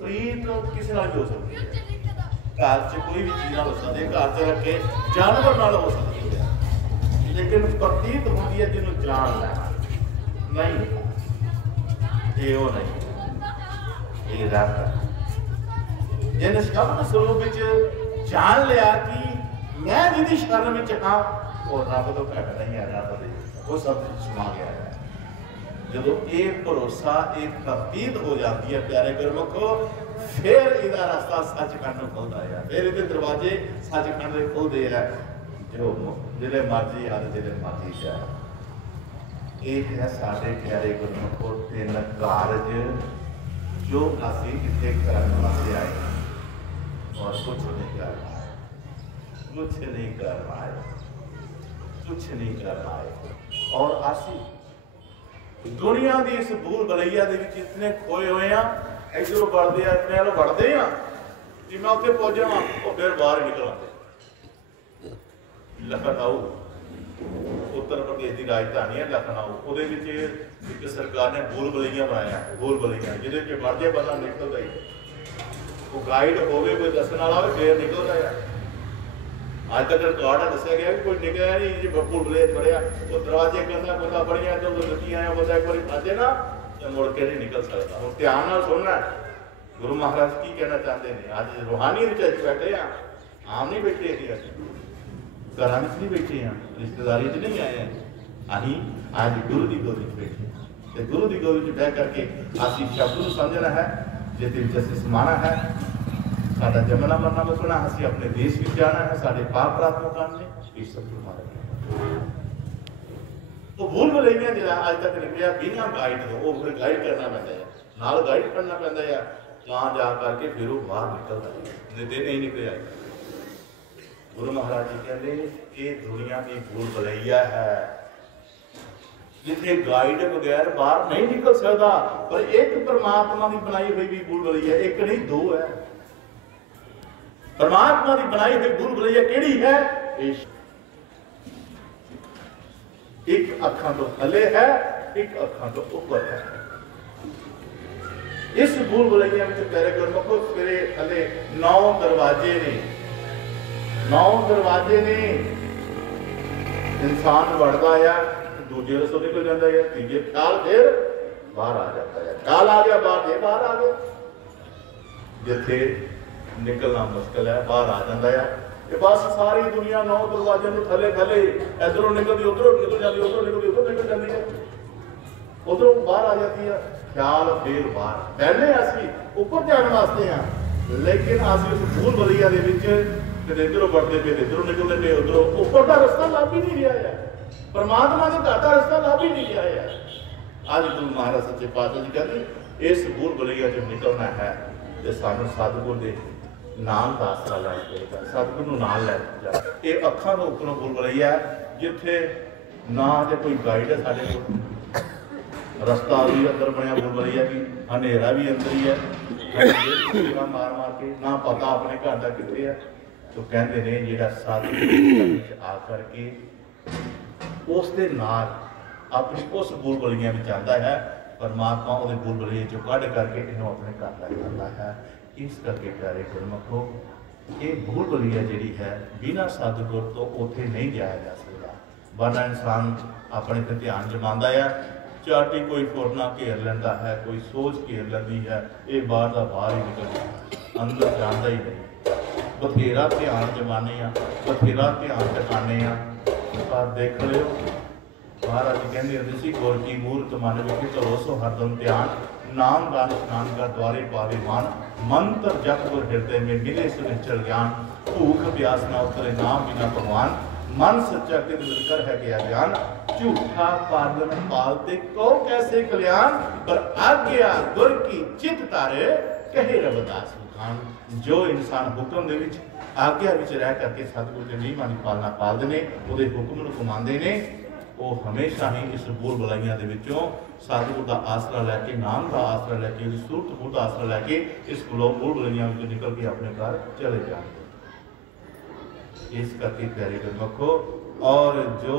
ਪ੍ਰੀਤ ਕਿਸੇ ਨਾਲ ਵੀ ਹੋ ਸਕਦੀ ਹੈ, ਘਰ 'ਚ ਕੋਈ ਵੀ ਚੀਜ਼ ਨਾਲ ਹੋ ਸਕਦੀ ਹੈ, ਘਰ 'ਚ ਰੱਖੇ ਜਾਨਵਰ ਨਾਲ ਹੋ ਸਕਦੀ ਹੈ, ਲੇਕਿਨ ਪ੍ਰਤੀਤ ਹੁੰਦੀ ਹੈ ਜਿਹਨੂੰ ਜਾਣ ਲੈਣਾ ਨਹੀਂ, ਇਹ ਉਹ ਨਹੀਂ, ਇਹ ਰੱਬ ਹੈ। ਜਿਹਨੇ ਸ਼ਬਦ ਸਰੂਪ ਵਿੱਚ ਜਾਣ ਲਿਆ ਕਿ ਮੈਂ ਜਿਹਦੀ ਸ਼ਰਨ ਵਿੱਚ ਹਾਂ ਉਹ ਰੱਬ ਤੋਂ ਘੱਟ ਨਹੀਂ ਹੈ, ਰੱਬ ਦੇ ਉਹ ਸਭ ਕੁਝ ਸਮਾ ਗਿਆ ਹੈ। ਜਦੋਂ ਇਹ ਭਰੋਸਾ, ਇਹ ਪ੍ਰਤੀਤ ਹੋ ਜਾਂਦੀ ਹੈ ਪਿਆਰੇ ਗੁਰਮੁਖੋ, ਫਿਰ ਇਹਦਾ ਰਸਤਾ ਸੱਚਖੰਡ ਨੂੰ ਖੁੱਲਦਾ ਹੈ, ਫਿਰ ਇਹਦੇ ਦਰਵਾਜ਼ੇ ਸੱਚਖੰਡ ਦੇ ਖੁੱਲਦੇ ਆ। ਜੋ ਜਿਹੜੇ ਮਰਜ਼ੀ ਆ, ਜਿਹੜੇ ਮਰਜ਼ੀ ਜਾ। ਇਹ ਹੈ ਸਾਡੇ ਪਿਆਰੇ ਗੁਰਮੁਖੋ ਤਿੰਨ ਕਾਰਜ ਜੋ ਅਸੀਂ ਇੱਥੇ ਕਰਨ ਵਾਸਤੇ ਆਏ ਔਰ ਕੁਝ ਨਹੀਂ ਕਰਨਾ। कुछ नहीं करना है, कुछ नहीं करना है। और आसी दुनिया की इस भूल भलैया दे विच इतने खोए हुए हैं, इधरों बढ़ते हैं इतने वालों बढ़ते हैं कि मैं उत्थे पहुंच जावां और फिर बाहर निकल आते। लखनऊ उत्तर प्रदेश की राजधानी है लखनऊ, ਉਹਦੇ ਵਿੱਚ ਇੱਕ ਸਰਕਾਰ ने भूल भलैया बनाया, भूल भलैया ਜਿਹਦੇ ਵਿੱਚ बढ़ते बंदा निकलता ही वो गाइड होवे, कोई दसन वाला हो फिर निकलता है। आज तक रिकॉर्ड है दसिया गया कि कोई निकलिया नहीं जी भूल भलैया पढ़िया वो दरवाजे कहता बंदा पढ़िया तो लगी आया बंदा एक बार फंसे ना तो मुड़ के नहीं निकल सकता। हम ध्यान नाल सुनना गुरु महाराज की कहना चाहते हैं। आज रूहानी विच बैठे हैं, आम नहीं बैठे थे, घर नहीं बैठे हैं, रिश्तेदारी च नहीं आए हैं, अभी आज गुरु की गोद में बैठे हैं। गुरु की गोद में बह करके असी शब्द को समझना है, जिसे जैसे समाना है, साडा जमना मरना बचना, असी अपने देश में जाना है, साडे पाप प्रार्थना करने इस सब तो भूल भलैया जो अज तक निकलिया बिना गाइड तो वो फिर गाइड करना पैंदा है, नाल गाइड करना पैंदा है, वहां जा करके फिर वो बाहर निकलता है, नहीं निकलिया। गुरु महाराज जी कहते ये दुनिया की भूल भलैया है, जिथे गाइड बगैर बाहर नहीं निकल सकता। पर एक परमात्मा की बनाई हुई भी भूल भलैया, एक नहीं दो है। परमात्मा की बनाई हुई भूल भलैया केड़ी है? एक अखां तो थले है, एक अखां तो ऊपर है। इस भूल भलैया में प्यारे गुरमुखो तेरे थले 9 दरवाजे ने, 9 दरवाजे ने। इंसान बढ़ता है, दूजे रसों निकल जाता है, तीजे ख्याल फिर बाहर आ जाता है, ख्याल आ गया बाहर आ गया, जिथे निकलना मुश्किल है बाहर आ जाता है। ये बस सारी दुनिया 9 दरवाजे में थले थले, इधरों निकलती उधरों निकल जाती, उधरों निकलती उधर निकल जाती है, उधरों बाहर आ जाती है, ख्याल फिर बाहर। पहले असी ऊपर जाने वास्ते हैं, लेकिन असी उस भूल भलैया दे विच इधरों बढ़ते पे इधरों निकलते पे उधरों, ऊपर का रास्ता लभ ही नहीं रहा है, परमात्मा के घर का रास्ता लभ ही नहीं रहा है। आज गुरु महाराज सच्चे पातशाह जी कहते इस भूल भलैया चों निकलना है तो सानू सतगुर दे नाम का आसरा लैना चाहिए, सतगुर नूं नाल लैना चाहिए। ये अखां दे उपरों भूल भलैया जिथे ना ते कोई गाइड है, साडे कोल रस्ता भी अंदर बनया भूल भलैया भी, हनेरा भी अंदर ही है, मार मार के ना पता अपने घर का कितने है। तो कहते ने जिहड़ा सतगुर आ करके उस दे नाल अपनी उस भूल भलैया में आता है, परमात्मा वो भूल भलैया चो कढ़ करके इन्हों अपने घर तक करता है। इस करके प्यारे गुरमुखो ये भूल भलैया जी है बिना सतगुर तो उत्थे नहीं जाया जा सकता। वरना इंसान अपने ते ध्यान जमांदा है, चाटी कोई फुरना घेर लेंदा है, कोई सोच घेर लेंदी है, ये बाहर का बाहर ही निकल जाता, अंदर जाता ही नहीं। बथेरा ध्यान जमाने बथेरा ध्यान टकाने पर देख लो महाराज जी कहते होंगे सी गुर की मूर्त मन विच धरो सो हरदम ध्यान, नाम गान स्नान कर द्वारे पावे मान, मंत्र जप गुर हृदय में मिले सुनिश्चल ज्ञान, भूख प्यास न उतरे नाम बिना भगवान, मन सच्चा कित कर है गया ज्ञान, झूठा पालन पालते को कैसे कल्याण, पर आज्ञा गुर की चित तारे कहे रविदास खान। जो इंसान हुक्म दे विच आज्ञा विच रह करके सतगुर के नियमां दी पालना पालदे ने, उहदे हुक्म नूं कमांदे ने, वो हमेशा ही इस भूल भलाइयां दे विचों सतगुर का आसरा लैके, नाम का आसरा लैके, सूरत मूल का आसरा लैके इस भूल भलाइयां विचों निकल के अपने घर चले जाएंगे। इस करके प्यारे गुरमुखो और जो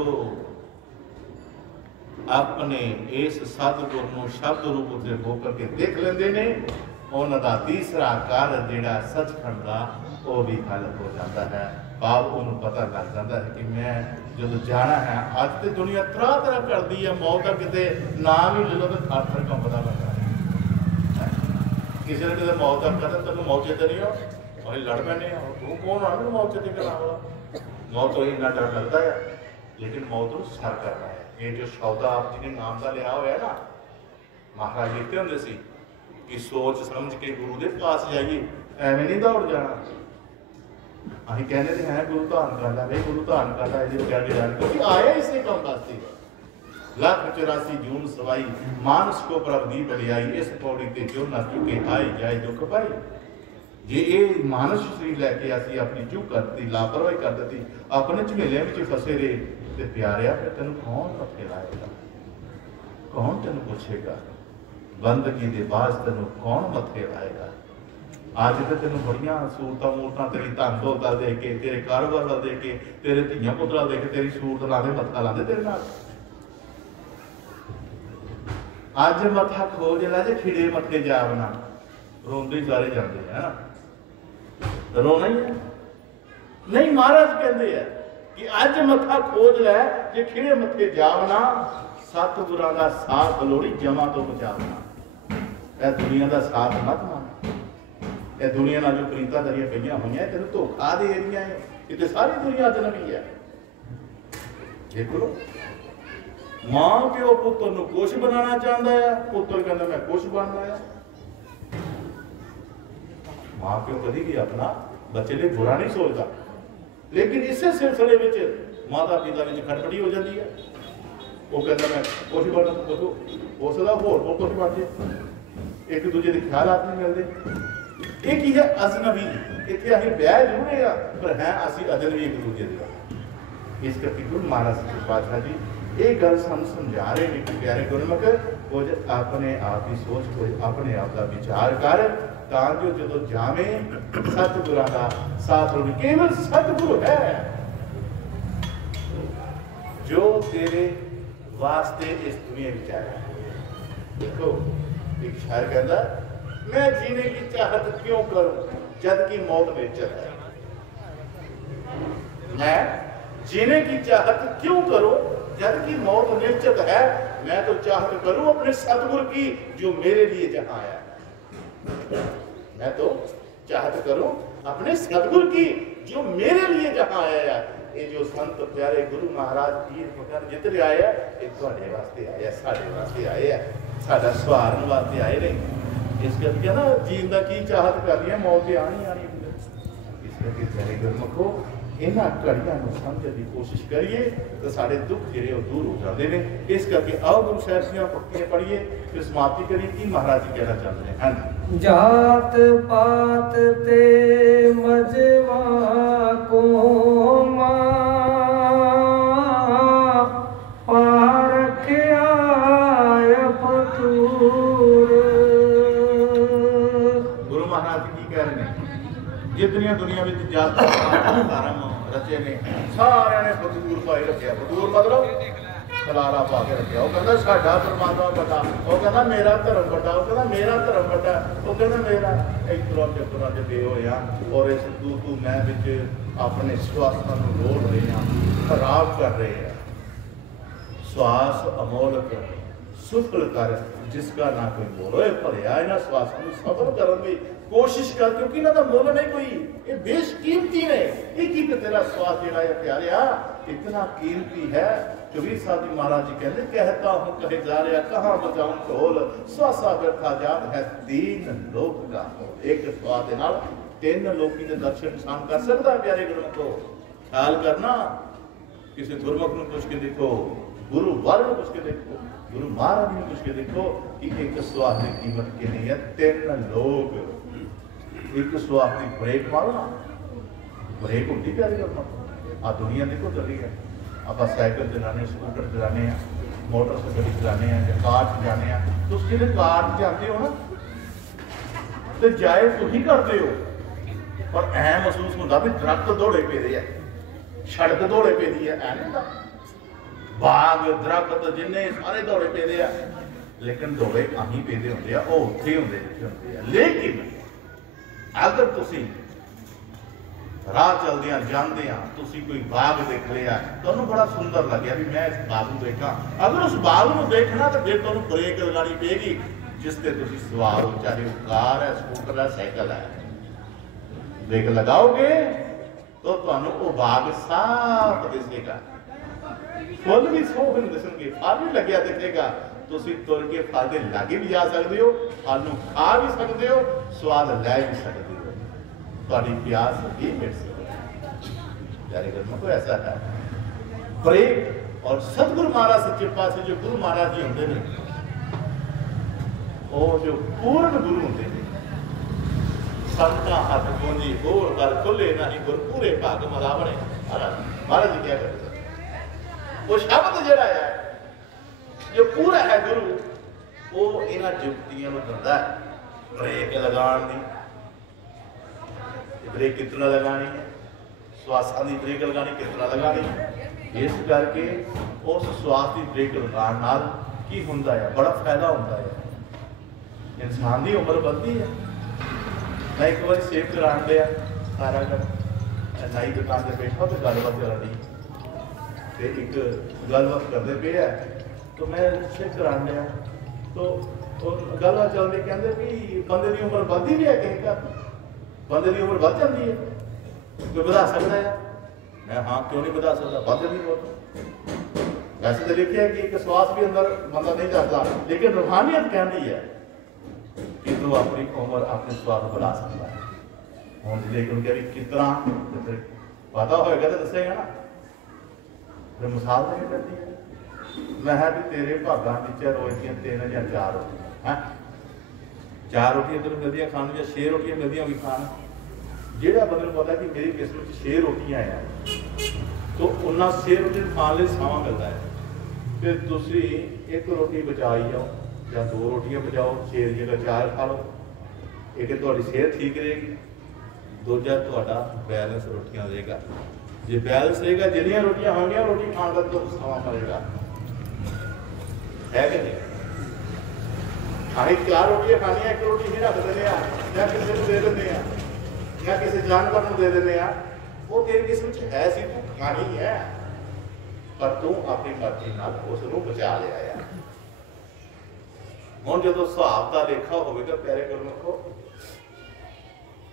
अपने इस सतगुर नूं शब्द रूप से हो करके देख लेंदे ने, उन्हां दा तीसरा कार्य जिहड़ा सचखंड दा वो भी हल हो जाता है। भाव उन्होंने पता लग जाता है कि मैं जो जाना है। अज तो दुनिया तरह तरह करती है, मौत का कितने नाम ही ले लो तो थर थर कंबदा लगता है। किसी ने कितने मौत का कहते तेन मौत चेते नहीं हो, वही लड़ पैने तू कौन आ मौत चेते करा वाला। मौत तो इन्ना डर लगता है, लेकिन मौत को सर करना है। ये जो सौदा आप जी ने नाम का लिया हुआ है ना, महाराज लिखते होंगे सी कि सोच समझ के गुरु के पास जाइए, एवं नहीं दौड़ जाना। अं कहने हैं गुरु धारण कर ला, गुरु धारण कर ला, क्योंकि आया इसे काम वास्ते। 184 जून सवाई मानस को प्रभ दी बलियाई, इस पौड़ी ते जो न चुके आए जाए दुख पाई। जे ये मानस शरीर लैके असी अपनी चूक करती, लापरवाही कर दी, अपने झमेलियां में फसे रहे, तो प्यारिया फिर तेन कौन मथे लाएगा, कौन तेन पूछेगा, बंदगी के बाद तेन कौन मथे लाएगा। अज तो तेन बड़िया सूरत मूरत तेरी धन दौलत दे के, तेरे कारोबार वाल दे के, तेरे धियां पुत्रा दे के तेरी सूरत लाते मत्था लाते तेरे नाल। अज मत्था खोज ला जे खिड़े मत्थे जावना, रोंदे सारे जाते हैं, रोना ही है नहीं। महाराज कहते हैं कि अज मत्था खोज लै जे खिड़े मत्थे जावना, सतगुरां दा साथ लोड़ी जमा तो बचावना। यह दुनिया का साथ मत मान, यह दुनिया नाल जो प्रीतां तेरियां पईयां होईयां तेनूं धोखा दे रहीआं है। ये तो सारी दुनिया अजनबी है। देख लो, मां प्यो पुत्र नूं कुछ बनाना चाहता है, पुत्र कहता मैं कुछ बनना है। मां प्यो कभी भी अपना बच्चे लिए बुरा नहीं सोचता, लेकिन इसे सिलसिले में माता पिता में खटपटी हो जाती है। वो कहता मैं कुछ बनना, हो सकता होर वो कुछ बन जाए, एक दूजे के ख्यालात नहीं मिलते। एक ही है अजनबी, इतने अं बह जरूर है पर है असी अजनबी एक दूजे के। इस करके गुरु महाराज सच्चे पातशाह जी ये गल सानू समझा रहे हैं कि प्यारे गुरमुख कुछ अपने आप की सोच, कुछ अपने आप का विचार कर, तां जो जो जावे सतगुरां दा साथ लोड़ी। केवल सतगुरु है जो तेरे वास्ते इस दुनिया में आया। देखो एक शायर कहता, मैं जीने की चाहत क्यों करूं जब की मौत निश्चित है। मैं जीने की चाहत क्यों करूं जब की मौत निश्चित है। मैं तो चाहत करूं अपने सतगुरु की जो मेरे लिए जहां आया। मैं तो चाहत करूं अपने सतगुरु की जो मेरे लिए जहां आया। ये जो संत प्यारे गुरु महाराज पीर फकीर जितने आए हैं, ये तुहाडे वास्ते आए, साडे वास्ते आए हैं, साडा सवारन वास्ते आए नहीं। इस करके ना जीवन का की चाहत करनी है, मौत तो आनी आनी। इस करके प्यारे गुरमुखो इन्हां घड़ियां नूं समझण की कोशिश करिए तो साडे दुख जिहड़े दूर हो जाते हैं। इस करके आओ गुरु साहिब दीआं पक्तियां पढ़िए फिर समाप्ति करिए। कि महाराज जी कहना चाहते हैं? हाँ, जात पात ते मजवा को गुरु महाराज जी की कह रहे हैं, जितनी दुनिया में जात धर्म रचे ने सारे ने फतूर पाई रखा। फतूर मतलब खलारा पा के रखा। वो कहता साडा परमात्मा बड़ा, वो कहता मेरा धर्म बड़ा, वो कहता मेरा धर्म बड़ा, वो कहता मेरा। इतरों चुपरों च बे होया और इस तू मैं विच अपने स्वास्थ्य को रोड़ रहे हैं, खराब कर रहे हैं। श्वास अमोलक सुफल कर जिसका ना कोई मोल भरिया। इन्होंने श्वास को सफल करने की कोशिश कर, क्योंकि इन्हों का मुल नहीं कोई, ये बेशकीमती ने। एक एक तेरा श्वास जोड़ा है प्यारिया इतना कीमती है। कबीर साहब जी महाराज जी कहते, कहता हूँ कहे जा रहा कहाँ बजाऊं ढोल, स्वासा व्यर्था जात है तीन लोक का। एक श्वास के नाल तीन लोकी के दर्शन इंसान कर सकता है। प्यारे गुरमुख को ख्याल करना, किसी गुरमुख को पूछ के देखो, गुरु वाले पूछ के देखो, गुरु महाराज ने पूछ के देखो कि एक श्वास की कीमत कितनी है। तीन लोग एक श्वास की ब्रेक मारो ना, ब्रेक होती प्यारी गुरमुख। आ दुनिया देखो चली है, आप साइकिल चलाने, स्कूटर चलाने, मोटरसाइकिल चलाने या कार चलाने, तो उसके लिए कार जाते हो ना तो जाए तो ही करते हो, पर ऐ महसूस होता भी दरख्त दौड़े पे है, सड़क दौड़े पे दी है, ऐ नहीं बाग दरख्त जिन्ने सारे दौड़े पे है, लेकिन दौड़े अही पेदे होंगे, वो उत्थे होंगे। लेकिन अगर तुसी राह चलदियां जांदियां तुसी कोई बाग देख लिया, तुहानूं बड़ा सुंदर लगे भी मैं इस बाग को देखा, अगर उस बाग को देखना तो फिर तुहानूं ब्रेक लगानी पेगी जिससे तुसी सवार हो, चाहे वो कार है, स्कूटर है, साइकिल है। ब्रेक लगाओगे तो तुहानूं वो बाग साफ दिसेगा, फुल भी सोह दिसणगे, फल भी लग्या दिखेगा। तुसी तुर के फल दे लागे भी जा सकते हो, फल नूं खा भी सकते हो, स्वाद लै भी सकते हो, तुहाडी प्यास भी मिट सकती है। प्यारे गुरमुखो ऐसा है ब्रेक। और सतगुरु महाराज सच्चे पातशाह जो गुरु महाराज जी होंगे ने, वो जो पूर्ण गुरु होंगे ने, संता हथ पूंजी बोल कर खुले नहीं गुर पूरे भाग मलावणे। महाराज जी क्या करते वो शब्द जड़ा है जो पूरा है गुरु वो इन्हां जुक्तियां नूं दिंदा है। ब्रेक लगाण दी ब्रेक कितना लगानी है, श्वासां दी ब्रेक लगानी कितना लगानी है। इस करके उस श्वास की ब्रेक लगाण नाल की हुंदा है, बड़ा फायदा हुंदा है। इंसान की उम्र बढ़ती है। मैं एक बार सेव करा लिया सारा घर नाई दुकान से बैठा तो गलबात करा दी तो एक गलबात करते पे है तो मैं सेव करा लिया तो गलबात चलती कहते भी बंदे की उम्र बढ़ती भी है कहीं का बंदे की उम्र बढ़ जाती है कोई बढ़ा सकता है। मैं हाँ क्यों नहीं बढ़ा सकता बढ़ जाती बहुत। वैसे तो लिखे है कि एक श्वास भी अंदर बंदा नहीं जाता लेकिन रूहानियत कहती है कि तू अपनी उम्र अपने स्वाद बढ़ा सकता है। हम लेकिन क्या भी कितना पता होएगा तो दसेगा ना फिर मिसाल नहीं करती है। मैं है भी तेरे भागा नीचे रोज दियां 3 या 4 रोटियां है 4 रोटियां तेन मिलदियां खान या 6 रोटियां मिलदियां भी खान जेड़ा बंदे नूं पता कि मेरी किस्मत 6 रोटियां है तो उन्ना 6 रोटियां खाने लिए समा मिलता है। फिर दूसरी एक रोटी बचाई जाओ या 2 रोटियां बचाओ 6 की जगह 4 खा लो। एक तो सेहत ठीक रहेगी दूजा तो बैलेंस रोटियां रहेगा। जो बैलेंस रहेगा जिन्नियां रोटियां होंगी रोटी खाने का तो समा पड़ेगा है कि नहीं। अभी 4 रोटियां खानी एक रोटी ही रख देने या किसी को दे देने या किसी जानवर को दे देने वो तेरी किस्म है सी तू खानी है पर तू अपनी मर्जी नाल उसनूं बचा लिया है। ਹੁਣ ਜਦੋਂ ਹਿਸਾਬ ਦਾ ਲੇਖਾ ਹੋਵੇਗਾ ਪਿਆਰੇ ਗੁਰਮੁਖੋ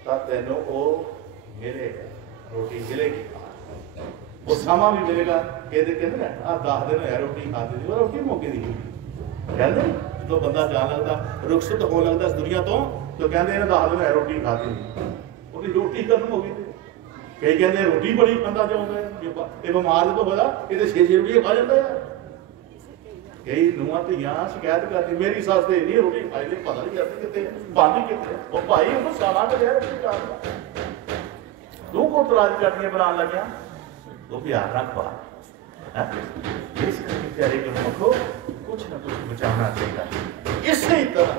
ਤਾਂ ਤੈਨੂੰ ਉਹ ਮਿਲੇਗਾ ਰੋਟੀ ਮਿਲੇਗੀ ਉਹ ਸਮਾਂ ਵੀ ਮਿਲੇਗਾ। ਕਹਿੰਦੇ ਨਾ ਆ 10 ਦਿਨ ਹੋਇਆ ਰੋਟੀ ਖਾਦੀ ਦੀ ਉਹ ਰੋਟੀ ਮੌਕੇ ਦੀ ਕਹਿੰਦੇ ਜਦੋਂ ਬੰਦਾ ਜਾਣ ਲੱਗਦਾ ਰੁਖਸਤ ਹੋਣ ਲੱਗਦਾ ਇਸ ਦੁਨੀਆ ਤੋਂ ਤਾਂ ਕਹਿੰਦੇ ਇਹਨੇ 10 ਦਿਨ ਹੋਇਆ ਰੋਟੀ ਖਾਦੀ ਉਹਦੀ ਰੋਟੀ ਖਤਮ ਹੋ ਗਈ। ਕਈ ਕਹਿੰਦੇ ਰੋਟੀ ਬੜੀ ਖਾਂਦਾ ਜਾਊਗਾ ਇਹ ਬਿਮਾਰ ਜਦੋਂ ਹੋਇਆ ਇਹਦੇ 6 ਰੁਪਏ ਖਾ ਜਾਂਦਾ ਹੈ। कई नुआ धियां शिकायत करती मेरी सस तो इन्नी रोटी खाई ली पता नहीं करती कितने पानी कितने वो भाई उन्होंने साला तो तू को तराज चटनियां बना लग्या तो प्यार रख पा इस प्यारे गुरमुखो कुछ ना कुछ बचाना चाहिए। इसी तरह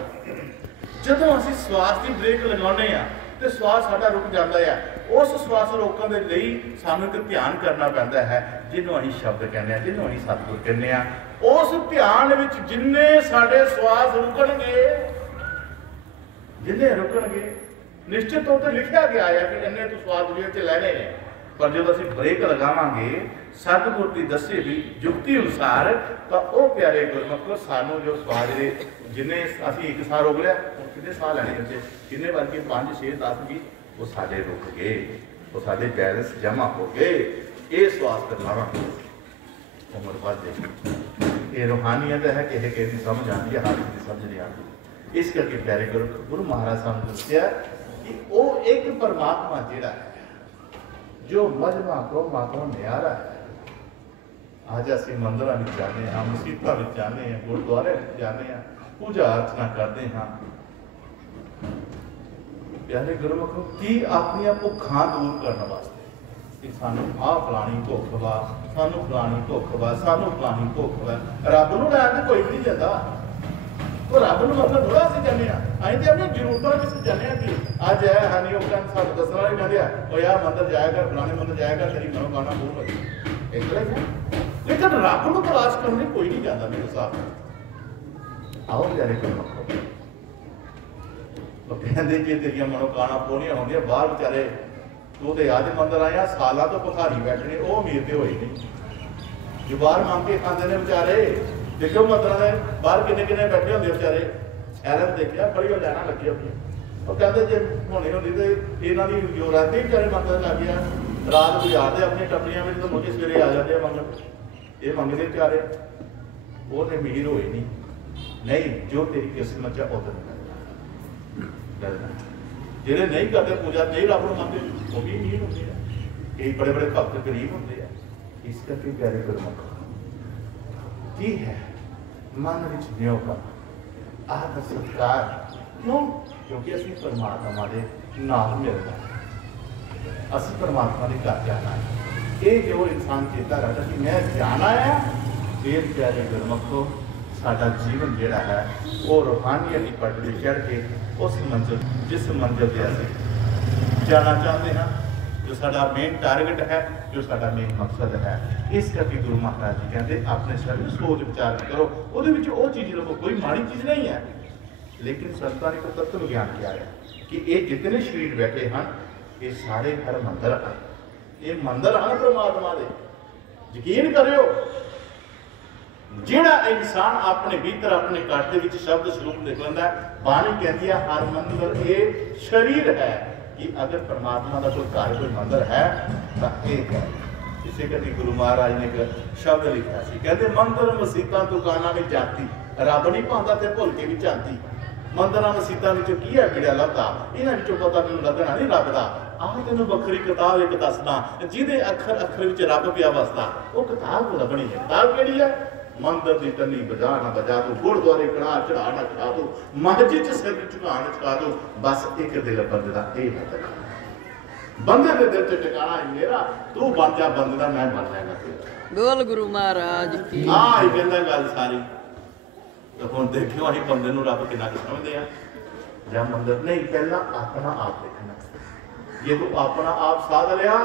जो असं श्वास की ब्रेक लगाने तो श्वास साडा रुक जाता है उस श्वास रोकने के लिए सानू एक ध्यान करना पैंदा है जिन्हों असीं शब्द कहने जिन्हों असीं सतगुर कहने उस ध्यान विच जिन्ने साडे श्वास रुकणगे जिन्ने रुकणगे निश्चित तौर पर लिखा गया है कि इन्ने तो श्वास दुनिया च लैने हैं पर जो असीं ब्रेक लगावांगे सतगुर की दसी हुई युक्ति अनुसार तो वह प्यारे गुरमुख सानू जो श्वास जिन्ने असीं एक साह रोक लिया कितने साह लैने बच्चे किन्ने बार कि 5 6 10 20 वो साडे रुक गए वो साडे बैलेंस जमा हो गए। ये श्वास करना उम्र बढ़ ये रूहानियत है कि समझ आती है हर की समझ नहीं आती। इस करके प्यारे गुरु महाराज साहब ने दसिया कि वो एक परमात्मा जिहड़ा है जो मजमा को मातो न्यारा है। अज असीं मंदिरां विच जाने हाँ मसीतां विच जाने हैं गुरुद्वारे जाने हैं पूजा अर्चना करते हाँ प्यारे गुरमुख की अपनी भुखां दूर करने वास्ते कि सानू आ फलानी भुख वा सानू फलानी भुख वा सानू फलानी भुख वा रब नूं लैण ते कोई भी नहीं जाता वो रब नूं मतलब थोड़ा असीं जाने असीं ते अपनी जरूरतां विच जाने कि अज है हानी वो कहन सानू दसण वाले कहंदे आ ओ यार मंदिर जाया कर फलाने मंदिर जाया कर तेरी मनोकामना पूर्ण होई इस तरह है। लेकिन रब नूं तलाश करने कोई नहीं जाता मेरे हिसाब नाल। आओ प्यारे गुरमुख तो कहते कि तेरिया मनोकामना पूरियां होंदियां बाहर बेचारे तू तो अज मंदिर आया सालों तो भिखारी बैठने वो अमीर तो होई नहीं जो बाहर मंग के खाते हैं बेचारे देखो मंदिर में बाहर किन्ने किन्ने बैठे होंगे बेचारे शहर में देखा बड़ी लैना लगी होंगी वो कहते जे होनी होंगी तो इन्हों की जो रहती बेचारे मंदिर लग गया रात गुजारते अपनी टपरियां में तो मुझे सवेरे आ जाते मंगन ये मंगते बेचारे वो तो अमीर होए नहीं जो तेरी किस्मत च उधर ਜਿਹੜੇ नहीं करते पूजा नहीं रब ਨੂੰ ਮੰਨਦੇ वो भी नहीं होंगे कई बड़े बड़े भक्त गरीब होंगे इस करके प्यारे गुरमुख की है मन विच न्यों का आदर सत्कार क्यों क्योंकि असं परमात्मा के नाल मिलता है। असी परमात्मा के घर जाना है। ये जो इंसान चेता रखता कि मैं जाना है, फिर प्यारे गुरमुखो साडा जीवन जिहड़ा है वो रूहानियत की पटड़ी चढ़ के उस मंजिल जिस मंजिल से असीं जाना चाहते हैं, जो साडा मेन टारगेट है, जो साडा मेन मकसद है। इस करके गुरु महाराज जी कहते अपने शरीर में सोच विचार करो, वो चीज़ रखो, कोई माड़ी चीज़ नहीं है। लेकिन संतां ने को तत्व ज्ञान किया है कि ये जितने शरीर बैठे हैं ये सारे हर मंदिर हैं, ये मंदिर हैं परमात्मा के। यकीन करो जिहड़ा इंसान अपने भीतर अपने कट दे विच शब्द स्वरूप निकलता है, बाणी कहती है हर मंदिर ये शरीर है कि अगर परमात्मा का कोई घर कोई मंदिर है तो एक है। इसे करके गुरु महाराज ने एक शब्द लिखा सी, कहते मंदिर मसीतां दुकानां में जाती रब नहीं पांदा ते भुल के भी जाती। मंदिर मसीतां विचों की है मिलिया लभदा, इन्हां विचों पता मैनूं लगना नहीं रब दा। आह तैनूं वखरी किताब एक दसदा जिहदे अखर अखर विच रब पिया वसदा, वो किताब लभणी है। किताब किहड़ी है? मंदिर की टनी बजा ना बजा दो, गुरुद्वारे कड़ा चढ़ा ना चढ़ा दो, मस्जिद च सिर झुका ना झुका दो, बस एक दिल बंदे का यह है। बंदे के दिल च टिकाना है मेरा, तू बन जा बंदे का, मैं बन जाएगा तेरा। बोल गुरु महाराज की। हाँ ही कहता गल सारी। तो हुण देखियो असीं बंदे नूं रब किन्ना क समझदे आ जां मंदिर नहीं। पहला अपना आप देखना, जे तू अपना आप साध लिया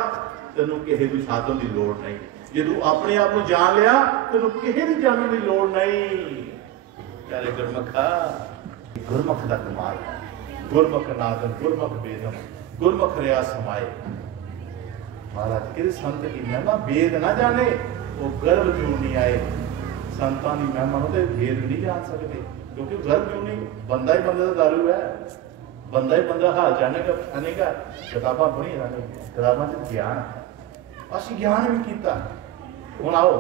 तैनूं किसी भी साधन की लोड़ नहीं। जे तू अपने आप को जान लिया तेन किसी भी जानने की लोड़ नहीं। प्यारे गुरमुखा, गुरमुख का कमाल है। गुरमुख नादन गुरमुख वेदम गुरमुख रिया समाए। महाराज कहते संत की महिमा वेद ना जाने वो गर्भ क्यों नहीं आए। संतां की महिमा तो वेद नहीं जान सकते, क्योंकि गर्भ क्यों नहीं, बंदा ही बंदा का दारू है, बंदा ही बंदा हाल जाने का। किताबां पढ़ी जाने, किताबां च ज्ञान है, असीं ज्ञान भी किया। हुण आओ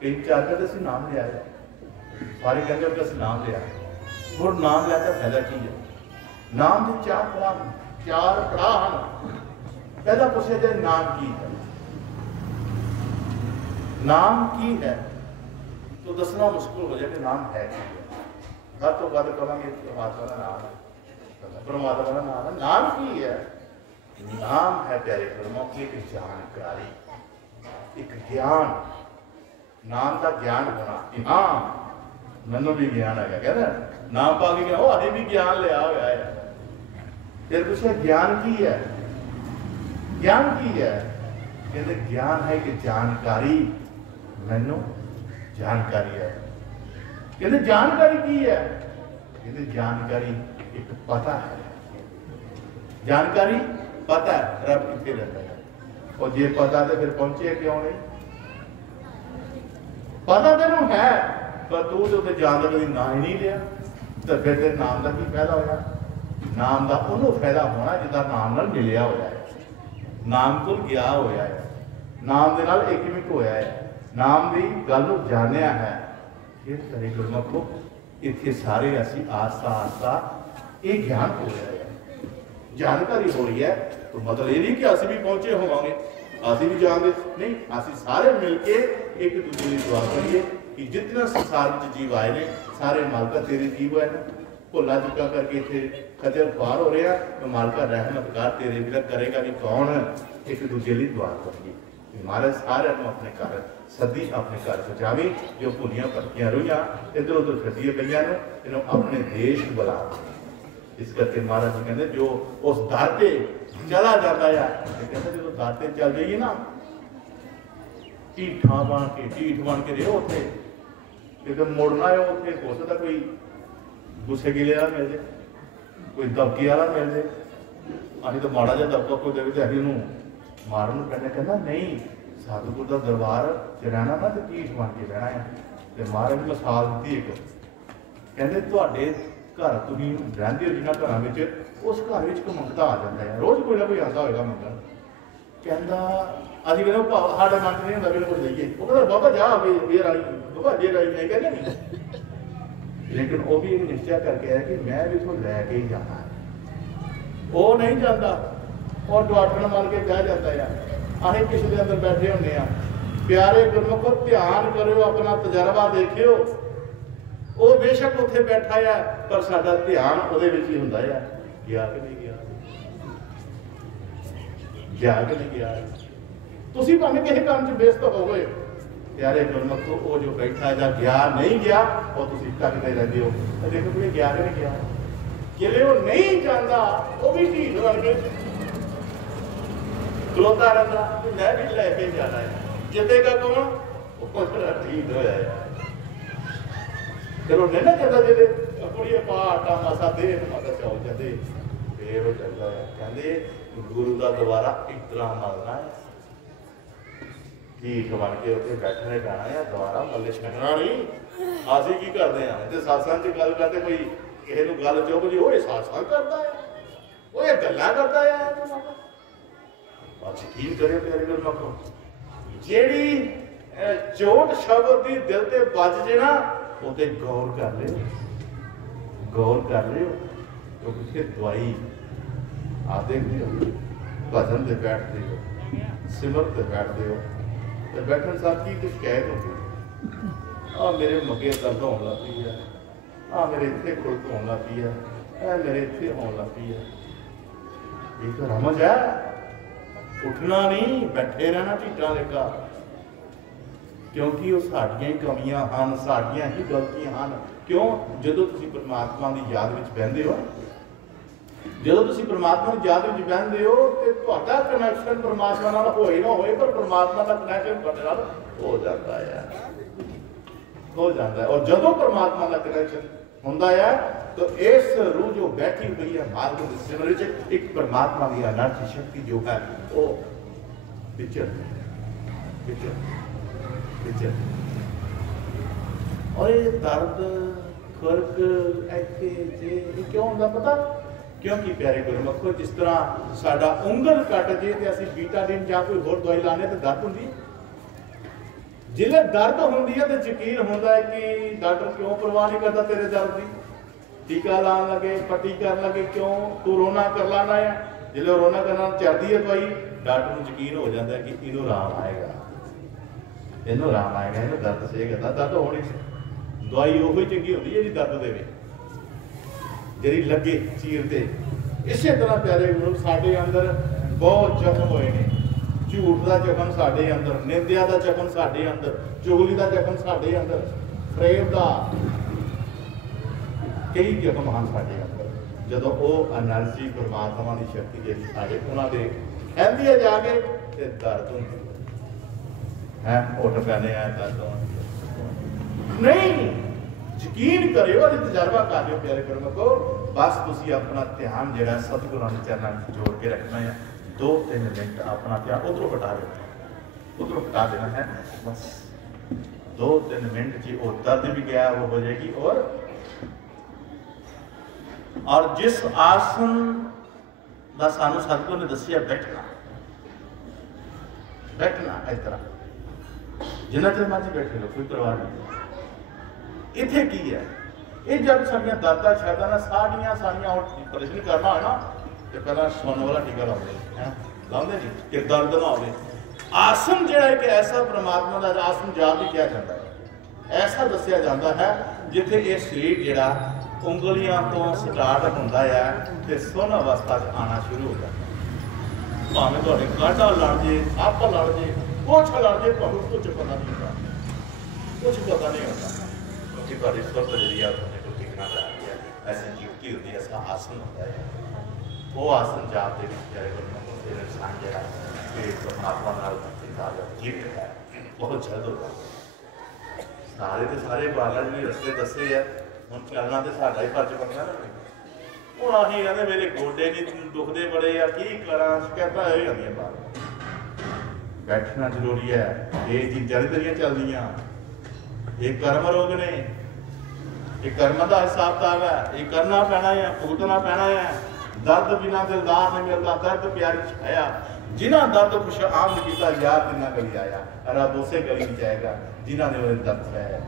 तीन चार कहते असीं नाम लिया, सारे कहते कि असीं नाम लिया। हुण नाम लिया तो फायदा की है? नाम के चार पड़ाव हैं। पहला पूछा जाए नाम की है, नाम की है तो दसना मुश्किल हो जाए कि नाम है की है। हर तो गल करेंगे परमात्मा का नाम है, परमात्मा का नाम है। नाम की है? नाम है प्यारे गुरमुख एक जानकारी, एक ज्ञान। नाम का ज्ञान होना कि हाँ मैनू भी ज्ञान है, कहना नाम पा के अभी भी ज्ञान लिया हुआ है। फिर पूछा ज्ञान की है? ज्ञान की है? कहते ज्ञान है कि जानकारी, मैनू जानकारी है। कहते जानकारी की है? कहते जानकारी एक पता है। जानकारी पता है रब कितने रहता है, और जे पता तो फिर पहुंचे क्यों नहीं? पता तेनों है पर तू तो जान का कभी ना ही नहीं लिया, तो फिर तेरे नाम का की फायदा होया? नाम का उन्होंने फायदा होना जिदा नाम नाल मिलिया होया है, नाम को गया होया है, नाम के नाल एकमिक होया है, नाम की गल नूं जानिया है। फिर करे गुरमुखो इत्थे सारे असीं आस्ता आस्ता ये ज्ञान हो रहा है, जानकारी हो रही है। तो मतलब ये नहीं कि असं भी पहुंचे होवांगे, असं भी जानते नहीं, असं सारे मिलके एक दूसरे की दुआ करिए कि जितना संसार में जीव आए ने सारे मालका तेरे जीव है। भुला चुका करके इतने खजल खुआर हो रहा, तो मालका रहमत कर तेरे भी करेगा भी कौन एक दूसरे की दुआ करिए। महाराज सारे अपने घर सदी अपने घर पहुँचावी, जो भुलियां भटकियां रुइयां इधर उधर फिरदियां पईयां ने इन्हों अपने देश बुला। इस करके महाराज जी कहते जो उस दर पे चला जाता है, कहते जो दर पे चल जाइए ना ढीठा बन के ढीठ बन के रहो उत्थे, कितने मुड़ना है उत्थे हो सकता कोई गुस्से गिले वाला मिल जाए, कोई दबके वाला मिल जाए, अभी तो माड़ा जहा दबका कोई देवे तो अभी उन्होंने मारन पैना। कहना नहीं सतगुर का दरबार च रहना ना तो ढीठ बन के रहना है। तो महाराज ने मिसाल दी एक, कहते तुहाडे घर तुम रहते हो जिन्होंने घर में उस घर में कोई मंगता आ जाता है, रोज़ कोई ना कोई आता होगा मंगन। कहता अभी कहते साढ़े मन नहीं होंगे कुछ दईए, वो कहता बाबा जा बेर आई बाबा जेर आई नहीं कहते नहीं। लेकिन वो भी एक निश्चय करके है कि मैं भी इथों लैके ही जाना है, वो नहीं जाता और डॉक्टर मार के बह जाता है। अं किसी के अंदर बैठे होंगे। प्यारे गुरमुखो ध्यान करो, अपना तजर्बा देखियो, वो बेशक उत्थे बैठा है पर साडा ध्यान उहदे विच ही हुंदा है, गया कि नहीं गया। ਗਿਆ ਕਿ ਨਹੀਂ ਗਿਆ। ਤੁਸੀਂ ਭਾਵੇਂ ਕਿਸੇ ਕੰਮ 'ਚ ਵਿਅਸਤ ਹੋਵੇ, ਪਿਆਰੇ ਗੁਰਮਖੋ ਉਹ ਜੋ ਬੈਠਾ ਜਾਂ ਗਿਆ ਨਹੀਂ ਗਿਆ ਉਹ ਤੁਸੀਂ ਤੱਕਦੇ ਰਹਿੰਦੇ ਹੋ। ਤਾਂ ਦੇਖੋ ਕਿ ਗਿਆ ਕਿ ਨਹੀਂ ਗਿਆ। ਜਿਹੜੇ ਉਹ ਨਹੀਂ ਜਾਂਦਾ ਉਹ ਵੀ ਢੀਠ ਬਣ ਕੇ ਖਲੋਤਾ ਰਹਿੰਦਾ ਕਿ ਮੈਂ ਵੀ ਲੈ ਕੇ ਜਾਣਾ ਹੈ। ਜਿੱਤੇਗਾ ਕੌਣ? ਉਹ ਜਿਹੜਾ ਢੀਠ ਹੋਇਆ ਹੈ। ਫਿਰ ਉਹ ਨਹੀਂ ਨਾ ਕਹਿੰਦਾ ਜਿਹਦੇ ਕੁੜੀਏ ਪਾ ਆਟਾ ਮਾਸਾ ਦੇ ਮਾਤਾ ਚਾਉ ਜਾਂਦੇ, ਫੇਰ ਉਹ ਚੱਲਦਾ ਹੈ। ਕਹਿੰਦੇ ਗੁਰੂ ਦਾ ਦੁਆਰਾ ਇਤਰਾ ਮਲਣਾ ਹੈ, ਢੀਠ ਬਣ ਕੇ ਉੱਥੇ ਬੈਠਣੇ ਪੈਣਾ ਹੈ, ਦੁਆਰਾ ਮੱਲੇ ਛੱਡਣਾ ਨਹੀਂ। ਅਸੀਂ ਕੀ ਕਰਦੇ ਹਾਂ ਤੇ ਸਾਸਾਂ 'ਚ ਗੱਲ ਕਰਦੇ, ਕੋਈ ਕਿਸੇ ਨੂੰ ਗੱਲ ਚੁੱਕ ਜੀ ਓਏ ਸਾਸਾਂ ਕਰਦਾ ਹੈ, ਉਹ ਇਹ ਗੱਲਾਂ ਕਰਦਾ ਹੈ। ਬਸ ਯਕੀਨ ਕਰਿਓ ਪਿਆਰੇ ਗੁਰਮਖੋ, ਜਿਹੜੀ ਚੋਟ ਸ਼ਬਦ ਦੀ ਦਿਲ ਤੇ ਵੱਜ ਜੇ ਨਾ ਉਹ ਤੇ ਗੌਰ ਕਰ ਲਿਓ, ਗੌਰ ਕਰ ਲਿਓ। ਕਿਉਂਕਿ ਫਿਰ ਦਵਾਈ ਆ ਦੇਖਦੇ ਹੋ, ਭਜਨ ਤੇ ਬੈਠਦੇ ਹੋ, ਸਿਮਰਨ ਤੇ ਬੈਠਦੇ ਹੋ, ਤੇ ਬੈਠਣ ਸਾਥ ਕੀ ਕੁਝ ਕਹਿ ਦਿੰਦੇ ਆ ਮੇਰੇ ਮੱਗੇ ਦਰਦ ਹੋਣ ਲੱਗ ਪਈ ਹੈ, ਆ ਮੇਰੇ ਇੱਥੇ ਖੁਰਕ ਹੋਣ ਲੱਗ ਪਈ ਹੈ, ਇਹ ਮੇਰੇ ਇੱਥੇ ਹੋਣ ਲੱਗ ਪਈ ਹੈ। ਇਹ ਤਾਂ ਰਮਜ ਹੈ, ਉੱਠਣਾ ਨਹੀਂ, ਬੈਠੇ ਰਹਿਣਾ ਢੀਠਾਂ ਲੇਖਾ। ਕਿਉਂਕਿ ਉਹ ਸਾਡੀਆਂ ਹੀ ਕਮੀਆਂ ਹਨ, ਸਾਡੀਆਂ ਹੀ ਗਲਤੀਆਂ ਹਨ। ਕਿਉਂ? ਜਦੋਂ ਤੁਸੀਂ ਪਰਮਾਤਮਾ ਦੀ ਯਾਦ ਵਿੱਚ ਬਹਿੰਦੇ ਹੋ, ਜਦੋਂ ਤੁਸੀਂ ਪਰਮਾਤਮਾ ਦੀ ਯਾਦ ਵਿੱਚ ਬਹਿੰਦੇ ਹੋ ਤੇ ਤੁਹਾਡਾ ਕਨੈਕਸ਼ਨ ਪਰਮਾਤਮਾ ਨਾਲ ਹੋਏ ਨਾ ਹੋਏ, ਪਰ ਪਰਮਾਤਮਾ ਦਾ ਕਨੈਕਸ਼ਨ ਤੁਹਾਡੇ ਨਾਲ ਹੋ ਜਾਂਦਾ ਹੈ, ਹੋ ਜਾਂਦਾ ਹੈ। ਔਰ ਜਦੋਂ ਪਰਮਾਤਮਾ ਦਾ ਕਨੈਕਸ਼ਨ ਹੁੰਦਾ ਹੈ ਤਾਂ ਇਸ ਰੂਹ ਜੋ ਬੈਠੀ ਹੋਈ ਹੈ ਮਾਰਗ ਦੇ ਸਿਮਰਨ ਵਿੱਚ, ਇੱਕ ਪਰਮਾਤਮਾ ਦੀ ਅਨੰਤ ਸ਼ਕਤੀ ਜੋ ਹੈ ਉਹ ਵਿਚਰ ਔਰ ਇਹ ਦਰਦ ਖੁਰਕ ਇੱਥੇ ਜੇ ਇਹ ਕਿਉਂ ਹੁੰਦਾ ਪਤਾ? ਕਿਉਂਕਿ ਪਿਆਰੇ ਗੁਰਮਖੋ, ਜਿਸ ਤਰ੍ਹਾਂ ਸਾਡਾ ਉਂਗਲ ਕੱਟ ਜੇ ਤੇ ਅਸੀਂ ਬੀਟਾਡੀਨ ਜਾਂ ਕੋਈ ਹੋਰ ਦਵਾਈ ਲਾਣੇ ਤੇ ਦਰਦ ਹੁੰਦੀ ਹੈ। ਜਿਲੇ ਦਰਦ ਹੁੰਦੀ ਹੈ ਤੇ ਯਕੀਨ ਹੁੰਦਾ ਹੈ ਕਿ ਡਾਕਟਰ ਕਿਉਂ ਪਰਵਾਹ ਨਹੀਂ ਕਰਦਾ ਤੇਰੇ ਦਰਦ ਦੀ, ਟੀਕਾ ਲਾਉਣ ਲੱਗੇ, ਪੱਟੀ ਕਰਨ ਲੱਗੇ, ਕਿਉਂ ਤੂੰ ਰੋਣਾ ਕਰ ਲਾਣਾ ਹੈ। ਜਿਲੇ ਰੋਣਾ ਕਰਨਾ ਚੜਦੀ ਹੈ ਦਵਾਈ, ਡਾਕਟਰ ਨੂੰ ਯਕੀਨ ਹੋ ਜਾਂਦਾ ਹੈ ਕਿ ਇਹਨੂੰ ਆਰਾਮ ਆਏਗਾ, ਇਹਨੂੰ ਆਰਾਮ ਆਏਗਾ, ਇਹਨੂੰ ਦਰਦ ਸਹੇਗਾ। ਦਰਦ ਹੋਣੀ ਦਵਾਈ ਉਹੀ ਚੰਗੀ ਹੁੰਦੀ ਜਿਹੜੀ ਦਰਦ ਦੇਵੇ, ਜਿਹੜੀ ਲੱਗੇ ਚੀਰ ਤੇ। ਇਸੇ ਤਰ੍ਹਾਂ ਪਿਆਰੇ ਗੁਰੂ ਸਾਡੇ ਅੰਦਰ ਬਹੁਤ ਜ਼ਖਮ ਹੋਏ ਨੇ। ਝੂਠ ਦਾ ਜ਼ਖਮ ਸਾਡੇ ਅੰਦਰ, ਨਿੰਦਿਆ ਦਾ ਜ਼ਖਮ ਸਾਡੇ ਅੰਦਰ, ਚੁਗਲੀ ਦਾ ਜ਼ਖਮ ਸਾਡੇ ਅੰਦਰ, ਫਰੇਬ ਦਾ, ਕਈ ਜ਼ਖਮ ਹਨ ਸਾਡੇ ਅੰਦਰ। ਜਦੋਂ ਉਹ ਐਨਰਜੀ ਪਰਮਾਤਮਾ ਦੀ ਸ਼ਕਤੀ ਜਿਹੜੀ ਸਾਡੇ ਉਹਨਾਂ ਦੇ ਕਹਿੰਦੀ ਹੈ ਜਾ ਕੇ ਤੇ ਦਰਦ ਹੁੰਦੀ ਹੈ, ਉੱਠ ਪੈਣੇ ਆ ਦਰਦ ਨਹੀਂ। ਯਕੀਨ ਕਰਿਓ, ਇਹ ਤਜਰਬਾ ਕਰ ਲਿਓ ਪਿਆਰੇ ਗੁਰਮਖੋ। ਬਸ ਤੁਸੀਂ ਆਪਣਾ ਧਿਆਨ ਜਿਹੜਾ ਸਤਿਗੁਰਾਂ ਦੇ ਚਰਨਾਂ ਵਿੱਚ ਜੋੜ ਕੇ ਰੱਖਣਾ ਹੈ। 2-3 ਮਿੰਟ ਆਪਣਾ ਧਿਆਨ ਉਧਰੋਂ ਹਟਾ ਦੇਣਾ, ਉਧਰੋਂ ਹਟਾ ਦੇਣਾ ਹੈ। ਬਸ 2-3 ਮਿੰਟ ਜੀ ਉਹ ਦਰਦ ਵੀ ਗਿਆ ਉਹ ਹੋ ਜਾਏਗੀ। ਔਰ ਜਿਸ ਆਸਨ ਦਾ ਸਾਨੂੰ ਸਤਿਗੁਰ ਨੇ ਦੱਸਿਆ ਬੈਠਣਾ, ਬੈਠਣਾ ਇਸ ਤਰ੍ਹਾਂ ਜਿੰਨਾ ਚਿਰ ਮਰਜ਼ੀ ਬੈਠੇ ਲੋ, ਕੋਈ ਪਰਵਾਹ ਨਹੀਂ। ਇੱਥੇ ਕੀ ਹੈ? ਇਹ ਜਦ ਸਾਡੀਆਂ ਦਾਦਾ ਸ਼ਾਇਦਾਂ ਨਾਲ ਸਾਡੀਆਂ ਆਪਰੇਸ਼ਨ ਕਰਨਾ ਹੋਏ ਨਾ ਤੇ ਪਹਿਲਾਂ ਸੁਣਨ ਵਾਲਾ ਟੀਕਾ ਲਾਉਂਦੇ ਹੈ, ਲਾਉਂਦੇ ਨਹੀਂ ਕਿ ਦਰਦ ਨਾ ਹੋਵੇ। ਆਸਨ ਜਿਹੜਾ ਇੱਕ ਐਸਾ ਪਰਮਾਤਮਾ ਦਾ ਆਸਨ ਜਾਪ ਵੀ ਕਿਹਾ ਜਾਂਦਾ ਹੈ, ਐਸਾ ਦੱਸਿਆ ਜਾਂਦਾ ਹੈ ਜਿੱਥੇ ਇਹ ਸਰੀਰ ਜਿਹੜਾ ਉਂਗਲੀਆਂ ਤੋਂ ਸਟਾਰਟ ਹੁੰਦਾ ਹੈ ਤੇ ਸੁਣ ਅਵਸਥਾ 'ਚ ਆਉਣਾ ਸ਼ੁਰੂ ਹੋ ਜਾਂਦਾ। ਭਾਵੇਂ ਤੁਹਾਡੇ ਕਾਂਟਾ ਲੜ ਜੇ, ਸੱਪ ਲੜ ਜੇ, ਕੁਛ ਲੜ ਜੇ, ਤੁਹਾਨੂੰ ਕੁਝ ਪਤਾ ਨਹੀਂ ਹੁੰਦਾ, ਕੁਝ ਪਤਾ ਨਹੀਂ ਹੁੰਦਾ ਕਿ ਤੁਹਾਡੀ ਸੁਰਤ ਜਿਹੜੀ ਆ ਤੁਹਾਡੇ ਕੋਲ ਟਿਕਣਾ ਚਾਹੀਦੀ ਹੈ। ਐਸੀ ਡਿਊਟੀ ਹੁੰਦੀ ਹੈ, ਐਸਾ ਆਸਨ ਹੁੰਦਾ ਹੈ। ਉਹ ਆਸਨ ਜਾਪ ਦੇ ਵਿੱਚ ਜਿਹੜੇ ਗੁਰਮੁਖ ਦੇ ਇਨਸਾਨ ਜਿਹੜਾ ਕਿ ਪਰਮਾਤਮਾ ਨਾਲ ਜੀਵ ਹੈ ਬਹੁਤ ਜਲਦ ਹੁੰਦਾ। ਸਾਰੇ ਦੇ ਸਾਰੇ ਬਾਲਾਂ ਜੀ ਰਸਤੇ ਦੱਸੇ ਆ, ਹੁਣ ਚੱਲਣਾ ਤੇ ਸਾਡਾ ਹੀ ਫਰਜ਼ ਬਣਦਾ ਨਾ। ਹੁਣ ਅਸੀਂ ਕਹਿੰਦੇ ਮੇਰੇ ਗੋਡੇ ਨਹੀਂ ਦੁਖਦੇ ਬੜੇ ਆ, ਕੀ ਕਰਾਂ, ਸ਼ਿਕਾਇਤਾਂ ਇਹ ਜਾਂਦੀਆਂ ਬਾਹਰ। ਬੈਠਣਾ ਜ਼ਰੂਰੀ ਹੈ। ਇਹ ਚੀਜ਼ਾਂ ਜਿਹੜੀਆਂ ਚੱਲਦੀਆਂ ਇਹ ਕਰਮ ਰੋਗ ਨੇ, ਇਹ ਕਰਮਾਂ ਦਾ ਹਿਸਾਬ ਕਿਤਾਬ ਹੈ, ਇਹ ਕਰਨਾ ਪੈਣਾ ਹੈ, ਭੁਗਤਣਾ ਪੈਣਾ ਹੈ। ਦਰਦ ਬਿਨਾਂ ਦਿਲਦਾਰ ਨਹੀਂ ਮਿਲਦਾ, ਦਰਦ ਪਿਆਰੀ ਛਾਇਆ। ਜਿਨ੍ਹਾਂ ਦਰਦ ਖੁਸ਼ ਆਮਦ ਕੀਤਾ ਯਾਰ ਤਿੰਨਾ ਗਲੀ ਆਇਆ, ਰੱਬ ਉਸੇ ਗਲੀ ਵਿੱਚ ਆਏਗਾ ਜਿਨ੍ਹਾਂ ਨੇ ਉਹਦੇ ਦਰਦ ਹੈ।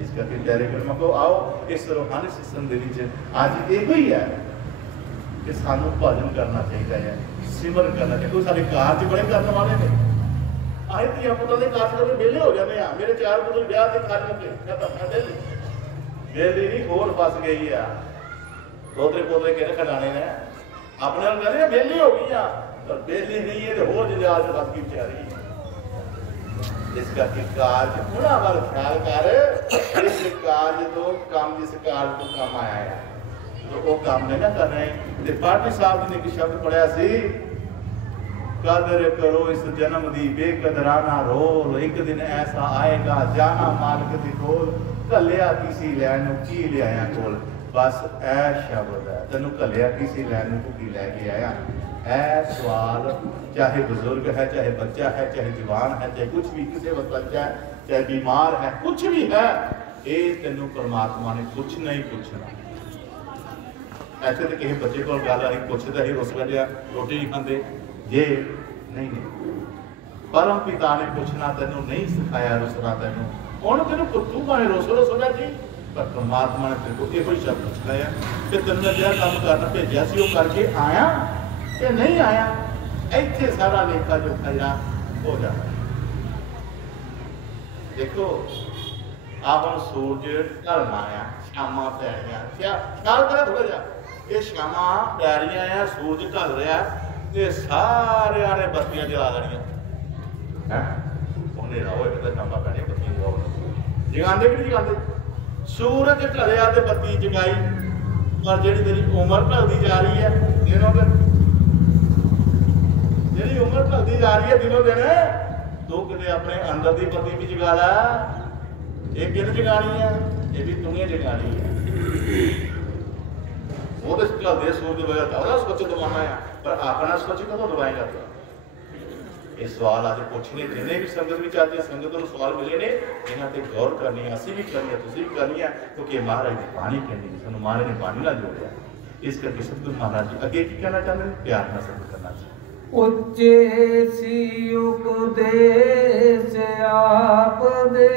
ਇਸ ਕਰਕੇ ਪਿਆਰੇ ਗੁਰਮਖੋ ਆਓ ਇਸ ਰੂਹਾਨੀ ਸਿਸਟਮ ਦੇ ਵਿੱਚ ਅੱਜ ਇਹੋ ਹੀ ਹੈ ਕਿ ਸਾਨੂੰ ਭਜਨ ਕਰਨਾ ਚਾਹੀਦਾ ਹੈ, ਸਿਮਰਨ ਕਰਨਾ ਚਾਹੀਦਾ। ਕੋਈ ਸਾਡੇ ਕਾਰਜ ਬੜੇ ਕਰਨ ਵਾਲੇ ਨੇ, ਆਏ ਧੀਆਂ ਪੁੱਤਾਂ ਦੇ ਕਾਰਜ ਕਰਨ ਵਿਹਲੇ ਹੋ ਜਾਂਦੇ ਆ। ਮੇਰੇ 4 ਪੁੱਤ ਵਿਆਹ ਦੇ ਖਰਚ ਮੁੱਕੇ ਖਤਮ, ਵੇਲੀ ਨਹੀਂ ਹੋਰ ਫਸ ਗਈ ਆ। ਦੋਤਰੇ ਪੋਤਰੇ ਕਿਹੜੇ ਖਡਾਣੇ ਨੇ ਆਪਣੇ ਨਾਲ ਕਹਿੰਦੇ ਵਿਹਲੀ ਹੋ ਗਈ ਆ, पर बेली नहीं है तो हो जजाज बस की बेचारी इस करके काज थोड़ा बार ख्याल कर इस काज तो काम जिस काज तो काम आया है तो वो काम नहीं ना कर रहे ते पार्टी साहब जी ने एक शब्द पढ़िया सी कदर करो इस जन्म दी बेकदराना रोल एक दिन ऐसा आएगा जाना मालिक दी कोल कलिया किसी लैन की ले आया कोल बस ऐ शब्द है तेन कलिया किसी लैन की लैके आया ऐ सवाल चाहे बुजुर्ग है चाहे बच्चा है चाहे जवान है चाहे कुछ भी किसी वक्त बच्चा है चाहे बीमार है कुछ भी है ये तेन परमात्मा ने कुछ नहीं पूछना ऐसे तो किसी बच्चे को गल आई पूछता ही उस वेले रोटी नहीं खाते ये नहीं परम पिता ने पूछना तेनों नहीं सिखाया रुसना तेनों कौन तेन तू भावे रोसो रोसो जी पर परमात्मा ने तेरे को ये शब्द पूछना है कि तेन मैं जो काम करना भेजा सी वो करके आया कि नहीं आया इतने सारा लेखा जोखा जरा हो जाता देखो आप हम सूरज ढलना आया शामा पै गया क्या ख्याल करा थोड़ा जा ये शामा पै रही है सूरज ढल रहा है सारे ने बत्तियां जला देनियां है होए शामा पैनी बत्तियां जलाओ जगाते कि नहीं जगाते सूरज ढलिया तो बत्ती जगाई पर जी तेरी उम्र ढलती जा रही है दिनों दिन जी उम्र ढलती जा रही है दिनों दिन तू कि अपने अंदर की बत्ती भी जगा ला ये किन जगानी है ये भी तुम्हें जगानी है वो तो ढलते सूरज बगैर स्वच्छ दबाना है पर अपना स्वच्छ कदों दबाएगा तो ये सवाल आज पूछने जिन्हें भी संगत भी चाहते संगत को सवाल मिले ने इन्हों पर गौर करनी है असी भी करनी है तुम भी करनी है क्योंकि महाराज ने पानी कहनी है सू महाराज ने पानी ना जोड़िया इस करके सतगुरु महाराज जी अगे की कहना चाहते हैं प्यार ना सत्संग करना चाहिए उच्चे सी उपदेश आप दे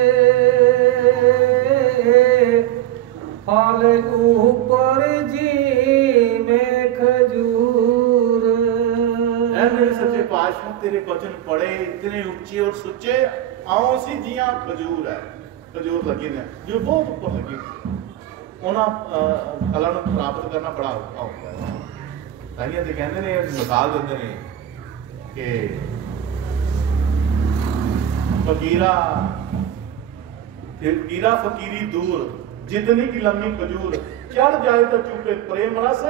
फल ऊपर जी में खजूर मेरे सच्चे पातशाह तेरे वचन पढ़े इतने ऊंचे और सुच्चे आओ सी जियां खजूर है खजूर लगी ने जो बहुत ऊपर लगी उन्होंने फलों प्राप्त करना बड़ा औखा होता है ताइयां ते कहंदे ने मिसाल दिंदे ने कि फकीरा फकीरी दूर जितनी की लम्बी खजूर चढ़ जाए तो चुपे प्रेम रस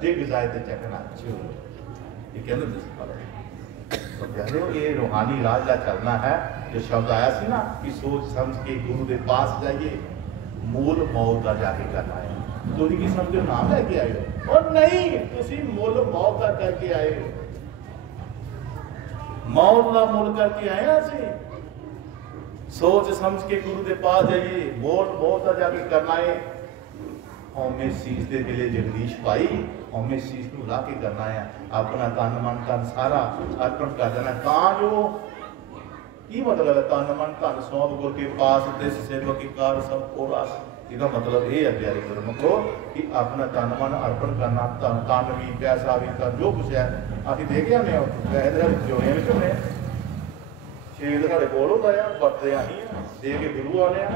डिग जाए तो चकना चूर ये कहते तो प्यारे ये रूहानी राज का चलना है जो शब्द आया सी ना कि सोच समझ के गुरु के पास जाइए मूल मौत का जाके करना है तुम की समझो नाम लेके आए हो और नहीं तुम मूल मौत का करके आए हो मौत का मूल करके आए असी सोच समझ के गुरु के पास जाइए मूल मौत का जाके करना है हमें शीश के दिले जगदीश पाई हमें शीश को ला के करना है अपना तन मन धन सारा अर्पण कर देना जो की मतलब है तन मन धन सौंप गुरु के पास तिस सेवक की कार सब कोरा इसका मतलब ये है प्यारे गुरमुखो कि अपना तन मन अर्पण करना तन भी पैसा भी तन जो कुछ है अभी देखे आने पैसे जोड़े में होने शेर साढ़े कोल होता है वरते अं दे के गुरु आने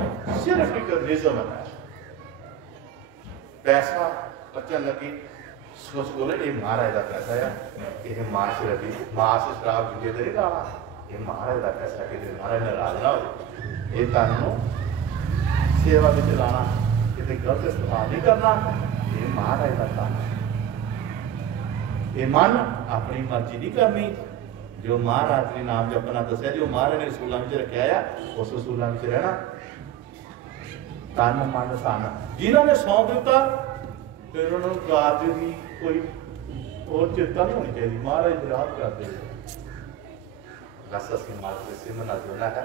सिर्फ एक रिजम है पैसा बचन लगी सोच बोले ये महाराज का पैसा है ये मास रवि मास शराब दूजे तो नहीं लाना ये महाराज का पैसा कि महाराज नाराज ना हो ये तन सेवा में लाना कितने गलत इस्तेमाल नहीं करना ये महाराज का तन ये मन अपनी मर्जी नहीं करनी जो महाराज ने नाम जपना दसिया जो महाराज ने असूलों में रखा है उस असूलों में रहना तन मन धन जिन्होंने सौंप दिता फिर उन्होंने कार्य की कोई और चिंता नहीं होनी चाहिए महाराज विराट करते बस असं मार्ग से सिमरना जोड़ना है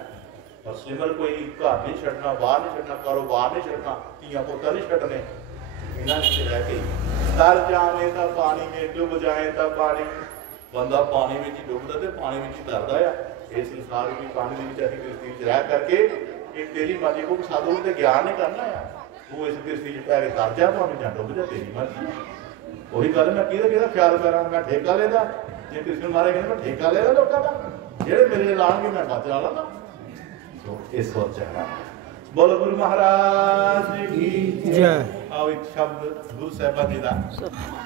और सिमर कोई घर नहीं छड़ना बाहर नहीं छड़ना कारोबार नहीं छड़ना धिया पुत्र नहीं छड़ने इन्होंने रह के तर जावे तो पानी में डुब जाए तो पानी बंदा पानी में ही डुबता तो पानी में ही तरता है इस संसार में पानी में कृषि रह करके एक तेरी मर्जी को साधु तो ज्ञान नहीं करना है वो इस कृषि पै के तर जा भावे जा डुब जा तेरी मर्जी वही गल मैं कि ख्याल करा मैं ठेका लेदा जे कृष्ण मारे कहते मैं ठेका लेदा लोगों का जेड़े मेरे लाएंगे मैं बच ला लागा तो इस सोच है बोलो गुरु महाराज की जय आओ एक शब्द गुरु साहिबा जी का